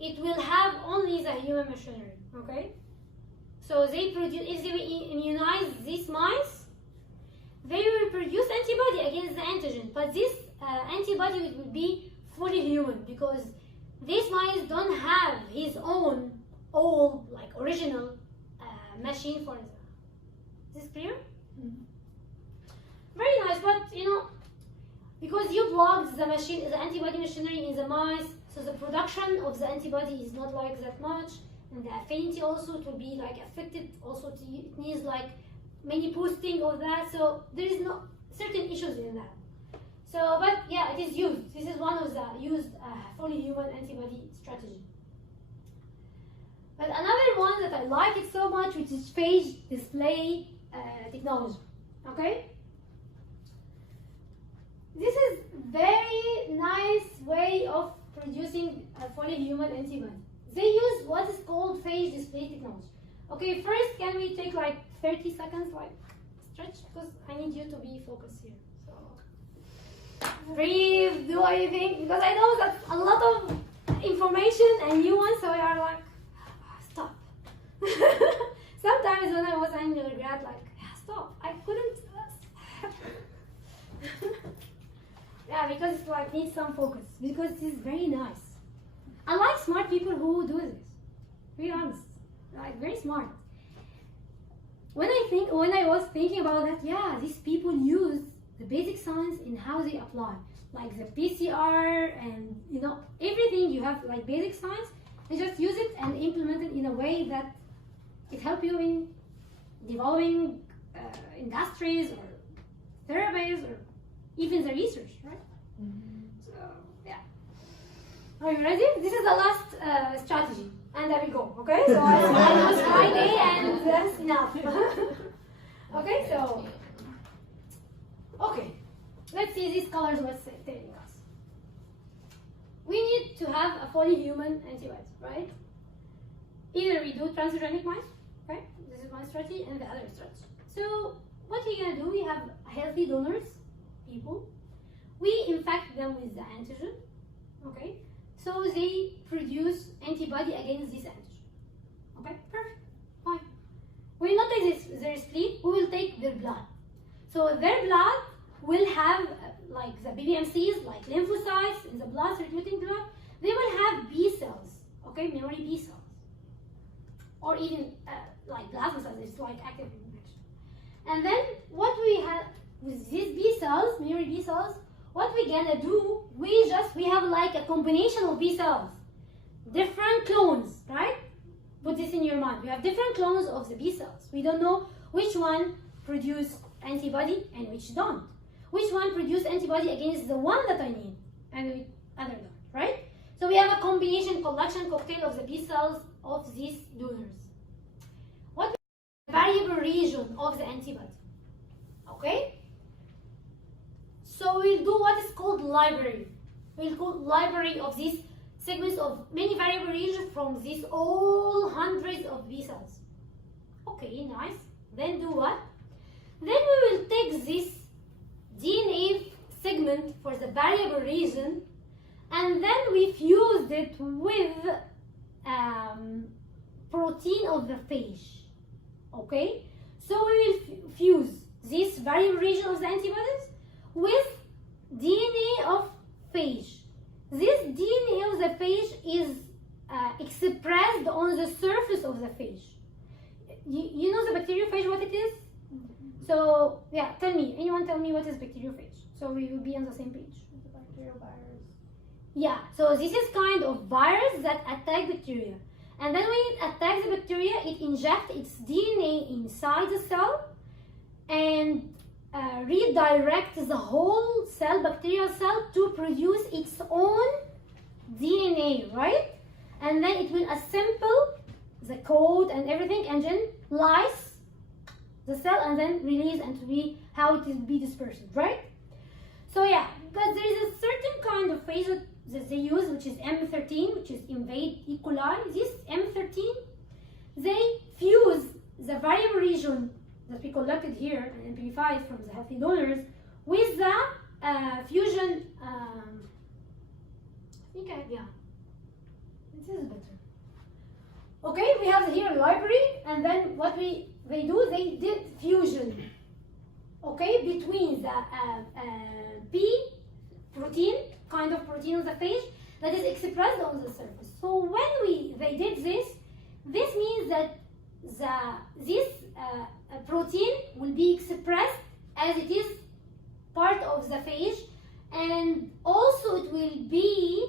it will have only the human machinery, okay? So they produce, if they immunize these mice, they will produce antibody against the antigen, but this antibody will be fully human because these mice don't have his own old, like original machine for that. Is this clear? Mm-hmm. Very nice, but you know, because you blocked the antibody machinery in the mice, so the production of the antibody is not like that much, and the affinity also to be like affected. Also, it needs like many boosting of that. So there is no certain issues in that. So, but yeah, it is used. This is one of the used fully human antibody strategy. But another one that I like it so much, which is phage display technology. Okay. This is very nice way of producing a fully human antibody. They use what is called phage display technology. Okay, first can we take like 30 seconds like stretch, because I need you to be focused here. So breathe, do anything, because I know that a lot of information and new ones, so you are like, stop. Sometimes when I was undergrad, like, stop, I couldn't. Yeah, because it's like needs some focus, because this is very nice. I like smart people who do this. To be honest, like very smart. When I was thinking about that, yeah, these people use the basic science in how they apply, like the PCR and everything. You have like basic science, and just use it and implement it in a way that it helps you in developing industries or therapies or even the research, right? Mm-hmm. So yeah. Are you ready? This is the last strategy, and I will go. Okay, so I use Friday, and that's enough. Okay, so let's see these colors. What's telling us? We need to have a fully human antibody, right? Either we do transgenic mice, okay? This is one strategy, and the other strategy. So what we're gonna do? We have healthy donors, people. We infect them with the antigen, okay? So they produce antibody against this antigen. Okay, perfect, fine. We will not take their spleen, we will take their blood. So their blood will have like the BBMCs, like lymphocytes in the blood, circulating blood. They will have B cells, okay, memory B cells. Or even like plasma cells, it's like active infection. And then what we have with these B cells, memory B cells, what we're gonna do, we have like a combination of B cells, different clones, right? Put this in your mind. We have different clones of the B cells. We don't know which one produce antibody and which don't. Which one produce antibody against the one that I need and the other don't, right? So we have a combination, collection, cocktail of the B cells of these donors. What is the variable region of the antibody? Okay? So we'll do what is called library. We'll call library of these segments of many variable regions from these all hundreds of B cells. Okay, nice. Then do what? Then we will take this DNA segment for the variable region, and then we fuse it with protein of the phage. Okay? So we will fuse this variable region of the antibodies with DNA of phage. This DNA of the phage is expressed on the surface of the phage. You know the bacteriophage, what it is? So, yeah, anyone tell me what is bacteriophage? So we will be on the same page. It's a bacterial virus. Yeah, so this is kind of virus that attack bacteria. And then when it attacks the bacteria, it injects its DNA inside the cell and redirects the whole cell, bacterial cell, to produce its own DNA, right? And then it will assemble the code and everything, and then lyse the cell and then release and to be how it will be dispersed, right? So yeah, but there is a certain kind of phage that they use, which is M13, which is invade E. coli. This M13, they fuse the variable region that we collected here and amplified from the healthy donors with the fusion. This is better. Okay, we have here a library, and then what they did fusion. Okay, between the P protein, kind of protein of the phage that is expressed on the surface. So when they did this means that this protein will be expressed as it is part of the phage, and also it will be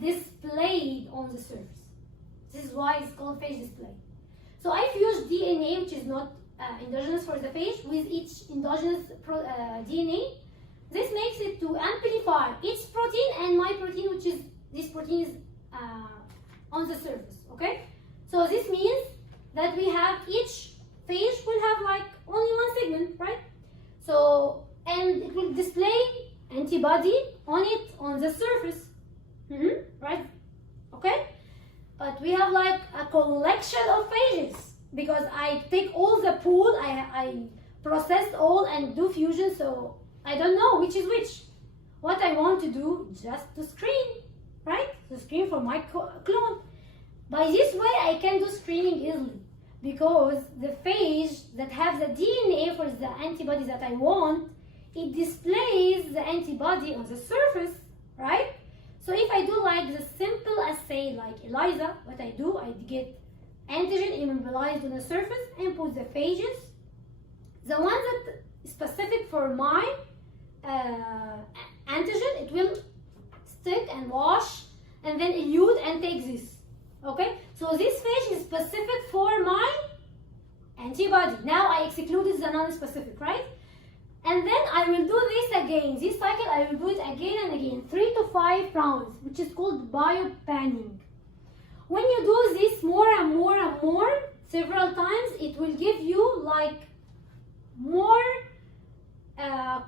displayed on the surface. This is why it's called phage display. So I fused DNA, which is not endogenous for the phage, with each endogenous DNA. This makes it to amplify its protein and my protein, which is this protein is on the surface. Okay, so this means that we have each phage will have like only one segment, right? So and it will display antibody on it on the surface, right? Okay, but we have like a collection of phages because I take all the pool, I process all and do fusion, so I don't know which is which. What I want to do just to screen right? So screen for my clone. By this way, I can do screening easily because the phage that has the DNA for the antibody that I want, it displays the antibody on the surface, right? So if I do like the simple assay like ELISA, what I do, I get antigen immobilized on the surface and put the phages. The one that is specific for my antigen, it will stick and wash and then elute and take this. Okay, so this phage is specific for my antibody. Now I excluded the non-specific, right? And then I will do this again. This cycle I will do it again and again, 3 to 5 rounds, which is called biopanning. When you do this more and more and more, several times, it will give you like more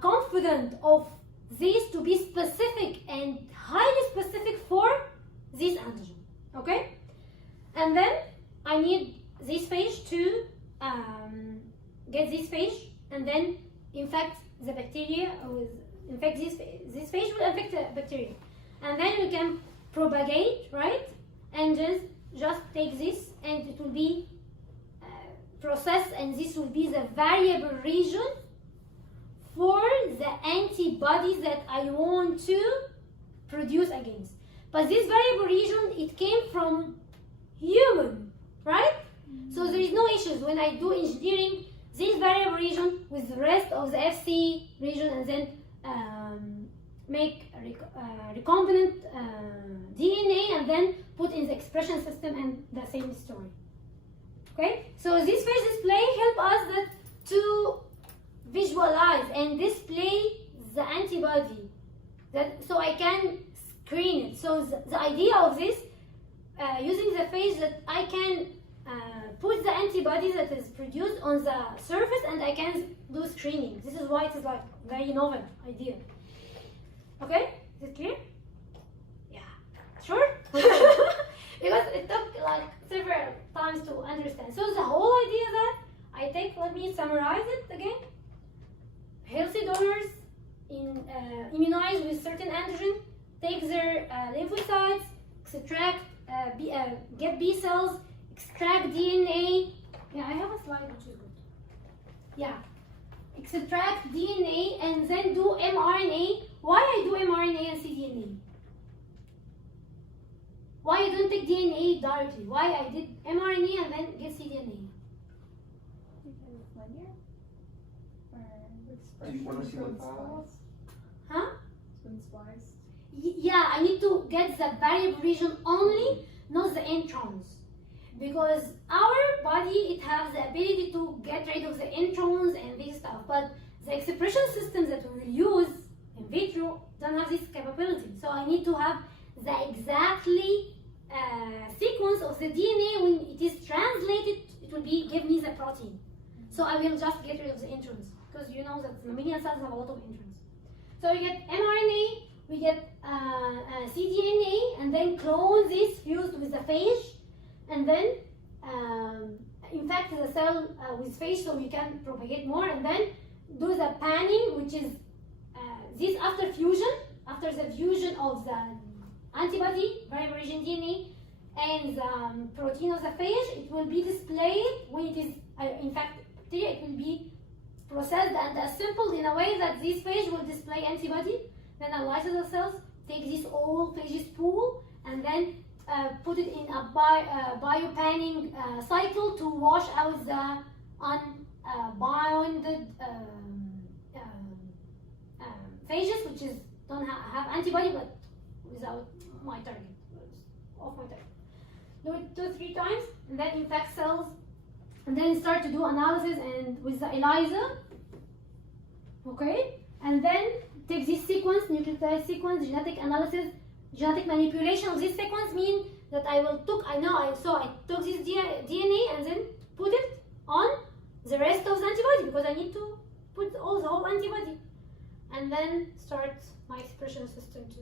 confident of this to be specific and highly specific for this antigen. Okay? And then I need this phage to get this phage and then infect the bacteria with infect this phage will infect the bacteria. And then you can propagate, right? And just take this and it will be processed, and this will be the variable region for the antibodies that I want to produce against. But this variable region, it came from human, right? So there is no issues when I do engineering this variable region with the rest of the FC region and then make recombinant DNA and then put in the expression system and the same story. Okay, so this phage display help us to visualize and display the antibody so I can screen it. So the idea of this using the phage that I can put the antibody that is produced on the surface and I can do screening. This is why it is like very novel idea. Okay, is it clear? Yeah, sure? Because it took like several times to understand. So the whole idea that I take, let me summarize it again. Healthy donors immunize with certain antigen, take their lymphocytes, extract, get B cells, extract DNA. Yeah, I have a slide which is good. Yeah, extract DNA and then do mRNA. Why I do mRNA and cDNA? Why I don't take DNA directly? Why I did mRNA and then get cDNA? Because it's linear? Or Do you want to see what spliced? Huh? It's been spliced. Yeah, I need to get the variable region only, not the introns. Because our body, it has the ability to get rid of the introns and this stuff, but the expression systems that we will use in vitro don't have this capability. So I need to have the exactly sequence of the DNA. When it is translated, it will give me the protein. So I will just get rid of the introns, because you know that mammalian cells have a lot of introns. So we get mRNA, we get cDNA, and then clone this fused with the phage, and then infect the cell with phage so we can propagate more, and then do the panning, which is this after fusion, after the fusion of the antibody, variable region DNA, and the protein of the phage, it will be displayed when it is, in fact, bacteria, it will be processed and assembled in a way that this phage will display antibody, then analyze the cells, take this all phages pool, and then put it in a biopanning cycle to wash out the unbounded phages, which is don't have antibody but without my target, off my target. Do it 2-3 times, and then infect cells, and then start to do analysis and with the ELISA. Okay, and then take this sequence, nucleotide sequence, genetic analysis, genetic manipulation of this sequence mean that I took this DNA and then put it on the rest of the antibody because I need to put the whole antibody, and then start my expression system to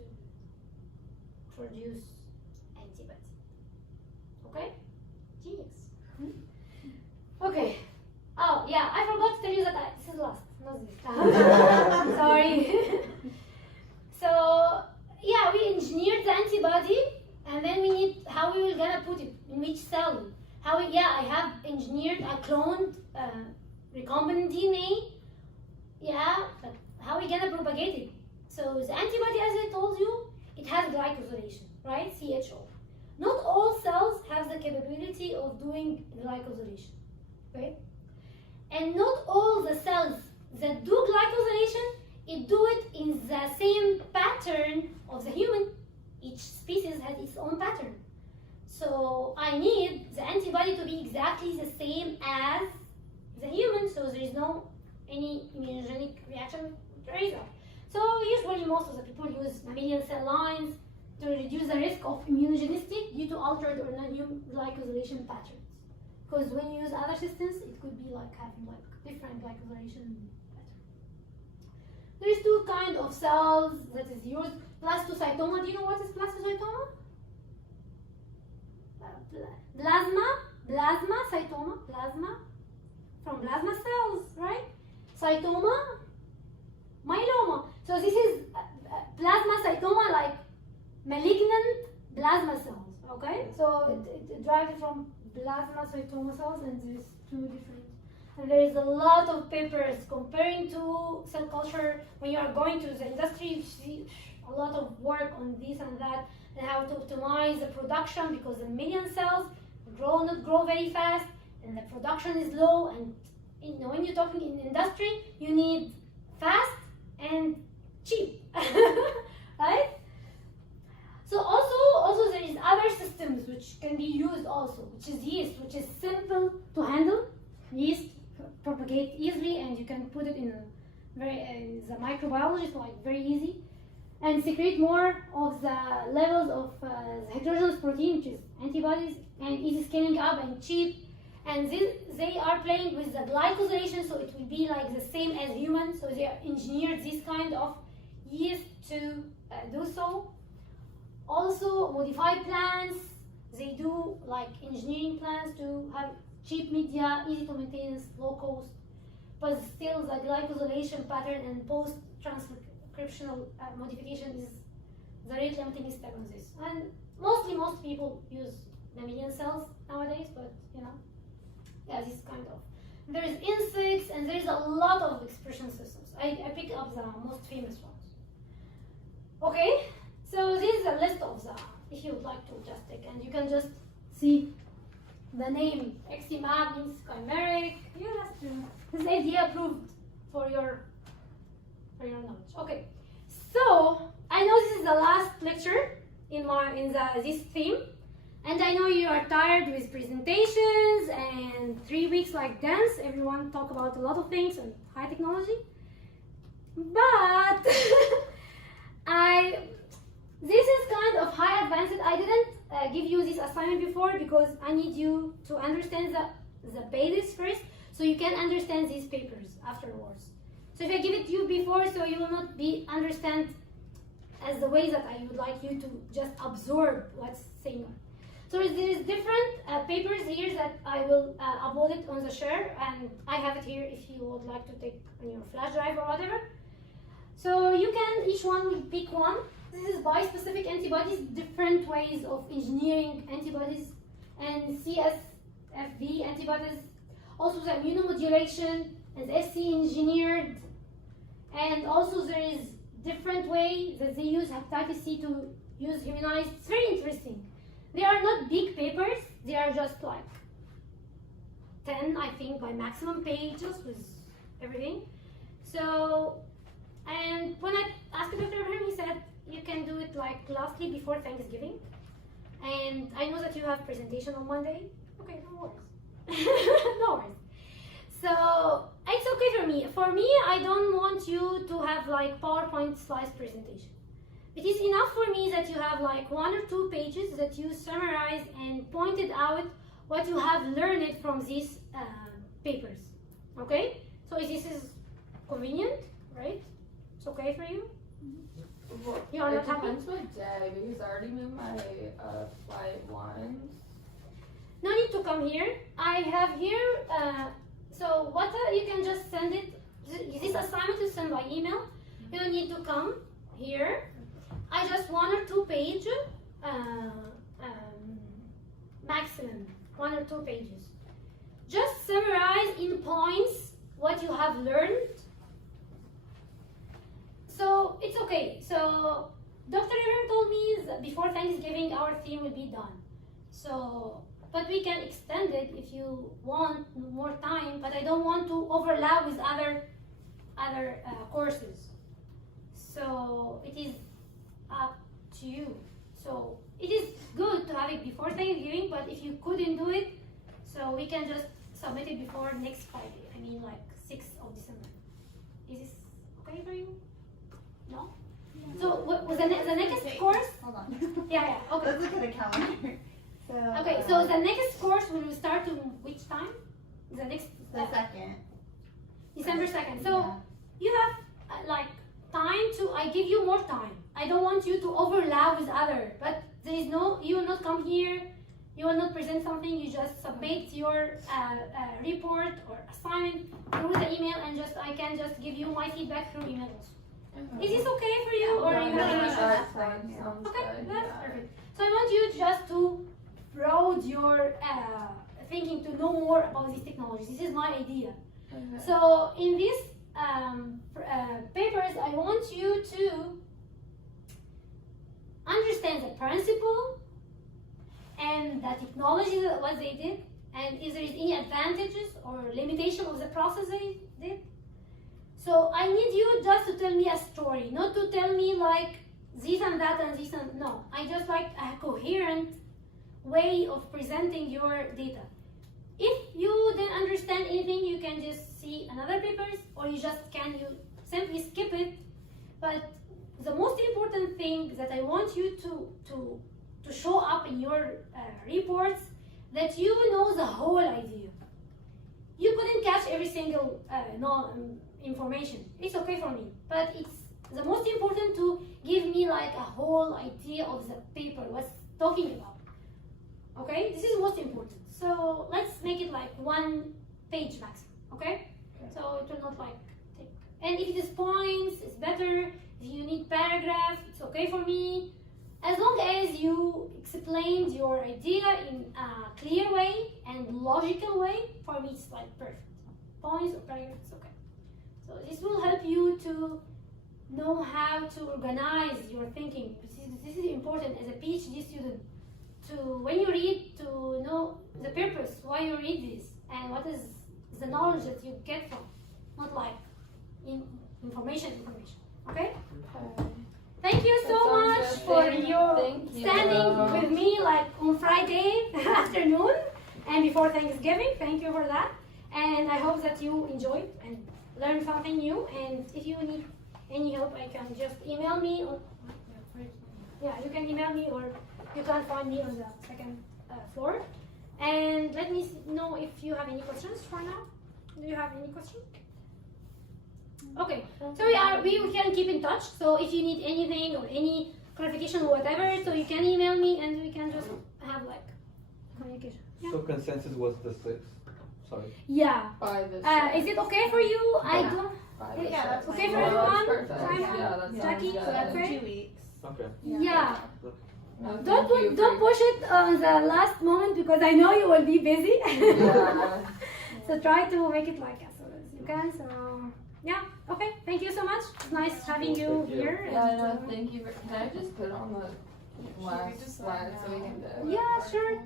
produce antibody. Okay, genius. Okay. Oh yeah, I forgot to tell you that this is last, not this. Sorry. So yeah, we engineered the antibody I have engineered a cloned recombinant DNA. Yeah, but how are we gonna propagate it? So the antibody, as I told you, it has glycosylation, right? CHO. Not all cells have the capability of doing glycosylation, right? And not all the cells that do glycosylation, it do it in the same pattern of the human. Each species has its own pattern. So I need the antibody to be exactly the same as the human, so there is no any immunogenic reaction to raise up. So usually most of the people use mammalian cell lines to reduce the risk of immunogenicity due to altered or non-human glycosylation patterns. Because when you use other systems, it could be like having like different glycosylation patterns. There is two kinds of cells that is used. Blastocytoma. Do you know what is blastocytoma? Plasma from plasma cells, right? Cytoma, myeloma. So this is plasmacytoma, like malignant plasma cells, okay? So it derives from plasmacytoma cells, and there's two different. And there is a lot of papers comparing to cell culture. When you are going to the industry, you see a lot of work on this and that, and how to optimize the production, because the million cells not grow very fast, and the production is low. And when you're talking in industry, you need fast and cheap, right? So also there is other systems which can be used also, which is yeast, which is simple to handle. Yeast propagate easily, and you can put it in the microbiology, so like very easy, and secrete more of the levels of the heterogeneous protein, which is antibodies, and easy scaling up and cheap. And they are playing with the glycosylation, so it will be like the same as human. So they engineered this kind of yeast to do so. Also, modified plants. They do like engineering plants to have cheap media, easy to maintain, low cost, but still the glycosylation pattern and post-transcriptional modification is the rate limiting step on this. And most people use mammalian cells nowadays, but yeah, this kind of. There's insects, and there's a lot of expression systems. I pick up the most famous ones. Okay, so this is a list of the, if you would like to just take, and you can just see the name. XCMAP means chimeric. You just this is FDA approved for your knowledge. Okay, so I know this is the last lecture in this theme. And I know you are tired with presentations and 3 weeks like dance. Everyone talk about a lot of things and high technology. But this is kind of high advanced. I didn't give you this assignment before because I need you to understand the basics first, so you can understand these papers afterwards. So if I give it to you before, so you will not understand as the way that I would like you to just absorb what's saying. So there is different papers here that I will upload it on the share, and I have it here if you would like to take on your flash drive or whatever. So you can, each one will pick one. This is bispecific antibodies, different ways of engineering antibodies, and CSFB antibodies, also the immunomodulation and SC engineered, and also there is different way that they use hepatitis C to use immunized. It's very interesting. They are not big papers, they are just like 10, I think, by maximum pages with everything. So, and when I asked Dr. Abraham, he said you can do it like lastly before Thanksgiving. And I know that you have presentation on Monday. Okay, no worries. No worries. So, it's okay for me. For me, I don't want you to have like PowerPoint slides presentation. It is enough for me that you have like 1 or 2 pages that you summarize and pointed out what you have learned from these papers. Okay? So this is convenient, right? It's okay for you? Well, You are not it happy? depends what day, because I already moved my flight once. No need to come here. I have here, so what you can just send it, this assignment is sent by email. You don't need to come here. I just 1 or 2 page maximum, 1 or 2 pages. Just summarize in points what you have learned. So it's okay. So Dr. Eman told me that before Thanksgiving our theme will be done. So, but we can extend it if you want more time. But I don't want to overlap with other courses. So it is up to you. So it is good to have it before Thanksgiving, but if you couldn't do it, so we can just submit it before next Friday. I mean, like 6th of December. Is this okay for you? No? So what was the next course? Hold on. Yeah, okay. Let's look at the calendar. So, Okay, so the next course will start to which time? The next the second. December 2nd. So Yeah. you have like time to, I give you more time. I don't want you to overlap with other, but there is no, you will not come here, you will not present something, you just submit your report or assignment through the email and just, I can just give you my feedback through email also. Is this okay for you or you have any issues? That's fine. Sounds Okay, good. that's Yeah. perfect. So I want you just to broaden your thinking to know more about these technologies. This is my idea. Okay. So in these papers, I want you to understand the principle and the technology that what they did, and if there is any advantages or limitation of the process they did. So I need you just to tell me a story, not to tell me like this and that and this and no. I just like a coherent way of presenting your data. If you didn't understand anything, you can just see another papers, or you simply skip it. But the most important thing that I want you to show up in your reports, that you know the whole idea. You couldn't catch every single information. It's okay for me, but it's the most important to give me like a whole idea of the paper, what's talking about. Okay, this is most important. So let's make it like 1 page maximum. Okay, so it will not like take. And if it is points, it's better. If you need paragraph, it's okay for me. As long as you explained your idea in a clear way and logical way, for me it's like perfect. Points or paragraph, it's okay. So this will help you to know how to organize your thinking. This is important as a PhD student. To when you read, to know the purpose why you read this and what is the knowledge that you get from, not like information. Okay? Thank you so That much sounds good. for Thank you. standing with me like on Friday afternoon and before Thanksgiving. Thank you for that. And I hope that you enjoyed and learned something new. And if you need any help, I can just email me. You can email me, or you can find me on the second floor. And let me know if you have any questions for now. Do you have any questions? Okay, so we can keep in touch. So if you need anything or any clarification or whatever, so you can email me and we can just have like communication. Yeah. So consensus was the 6th. Sorry. Yeah. By this. Is it okay for you? I don't. Yeah, that's Okay for fine. everyone? Perfect. Fine? Yeah, that sounds Jackie, good. so that's In great. 2 weeks. Okay. Yeah. No, Don't thank you don't for- push it on the last moment because I know you will be busy. Yeah. So try to make it like as soon as you can. So yeah. Okay. Thank you so much. It's nice having you Thank you. here. Yeah, and, no, thank you. Can I just put on the last slide so we can do? yeah, sure.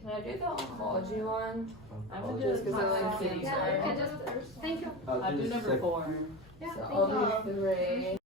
Can I do the oncology one? I'm Just because I like seeing Yeah, you can sorry. just. Thank you. I'll do number 4. Yeah. So Thank I'll you. do 3.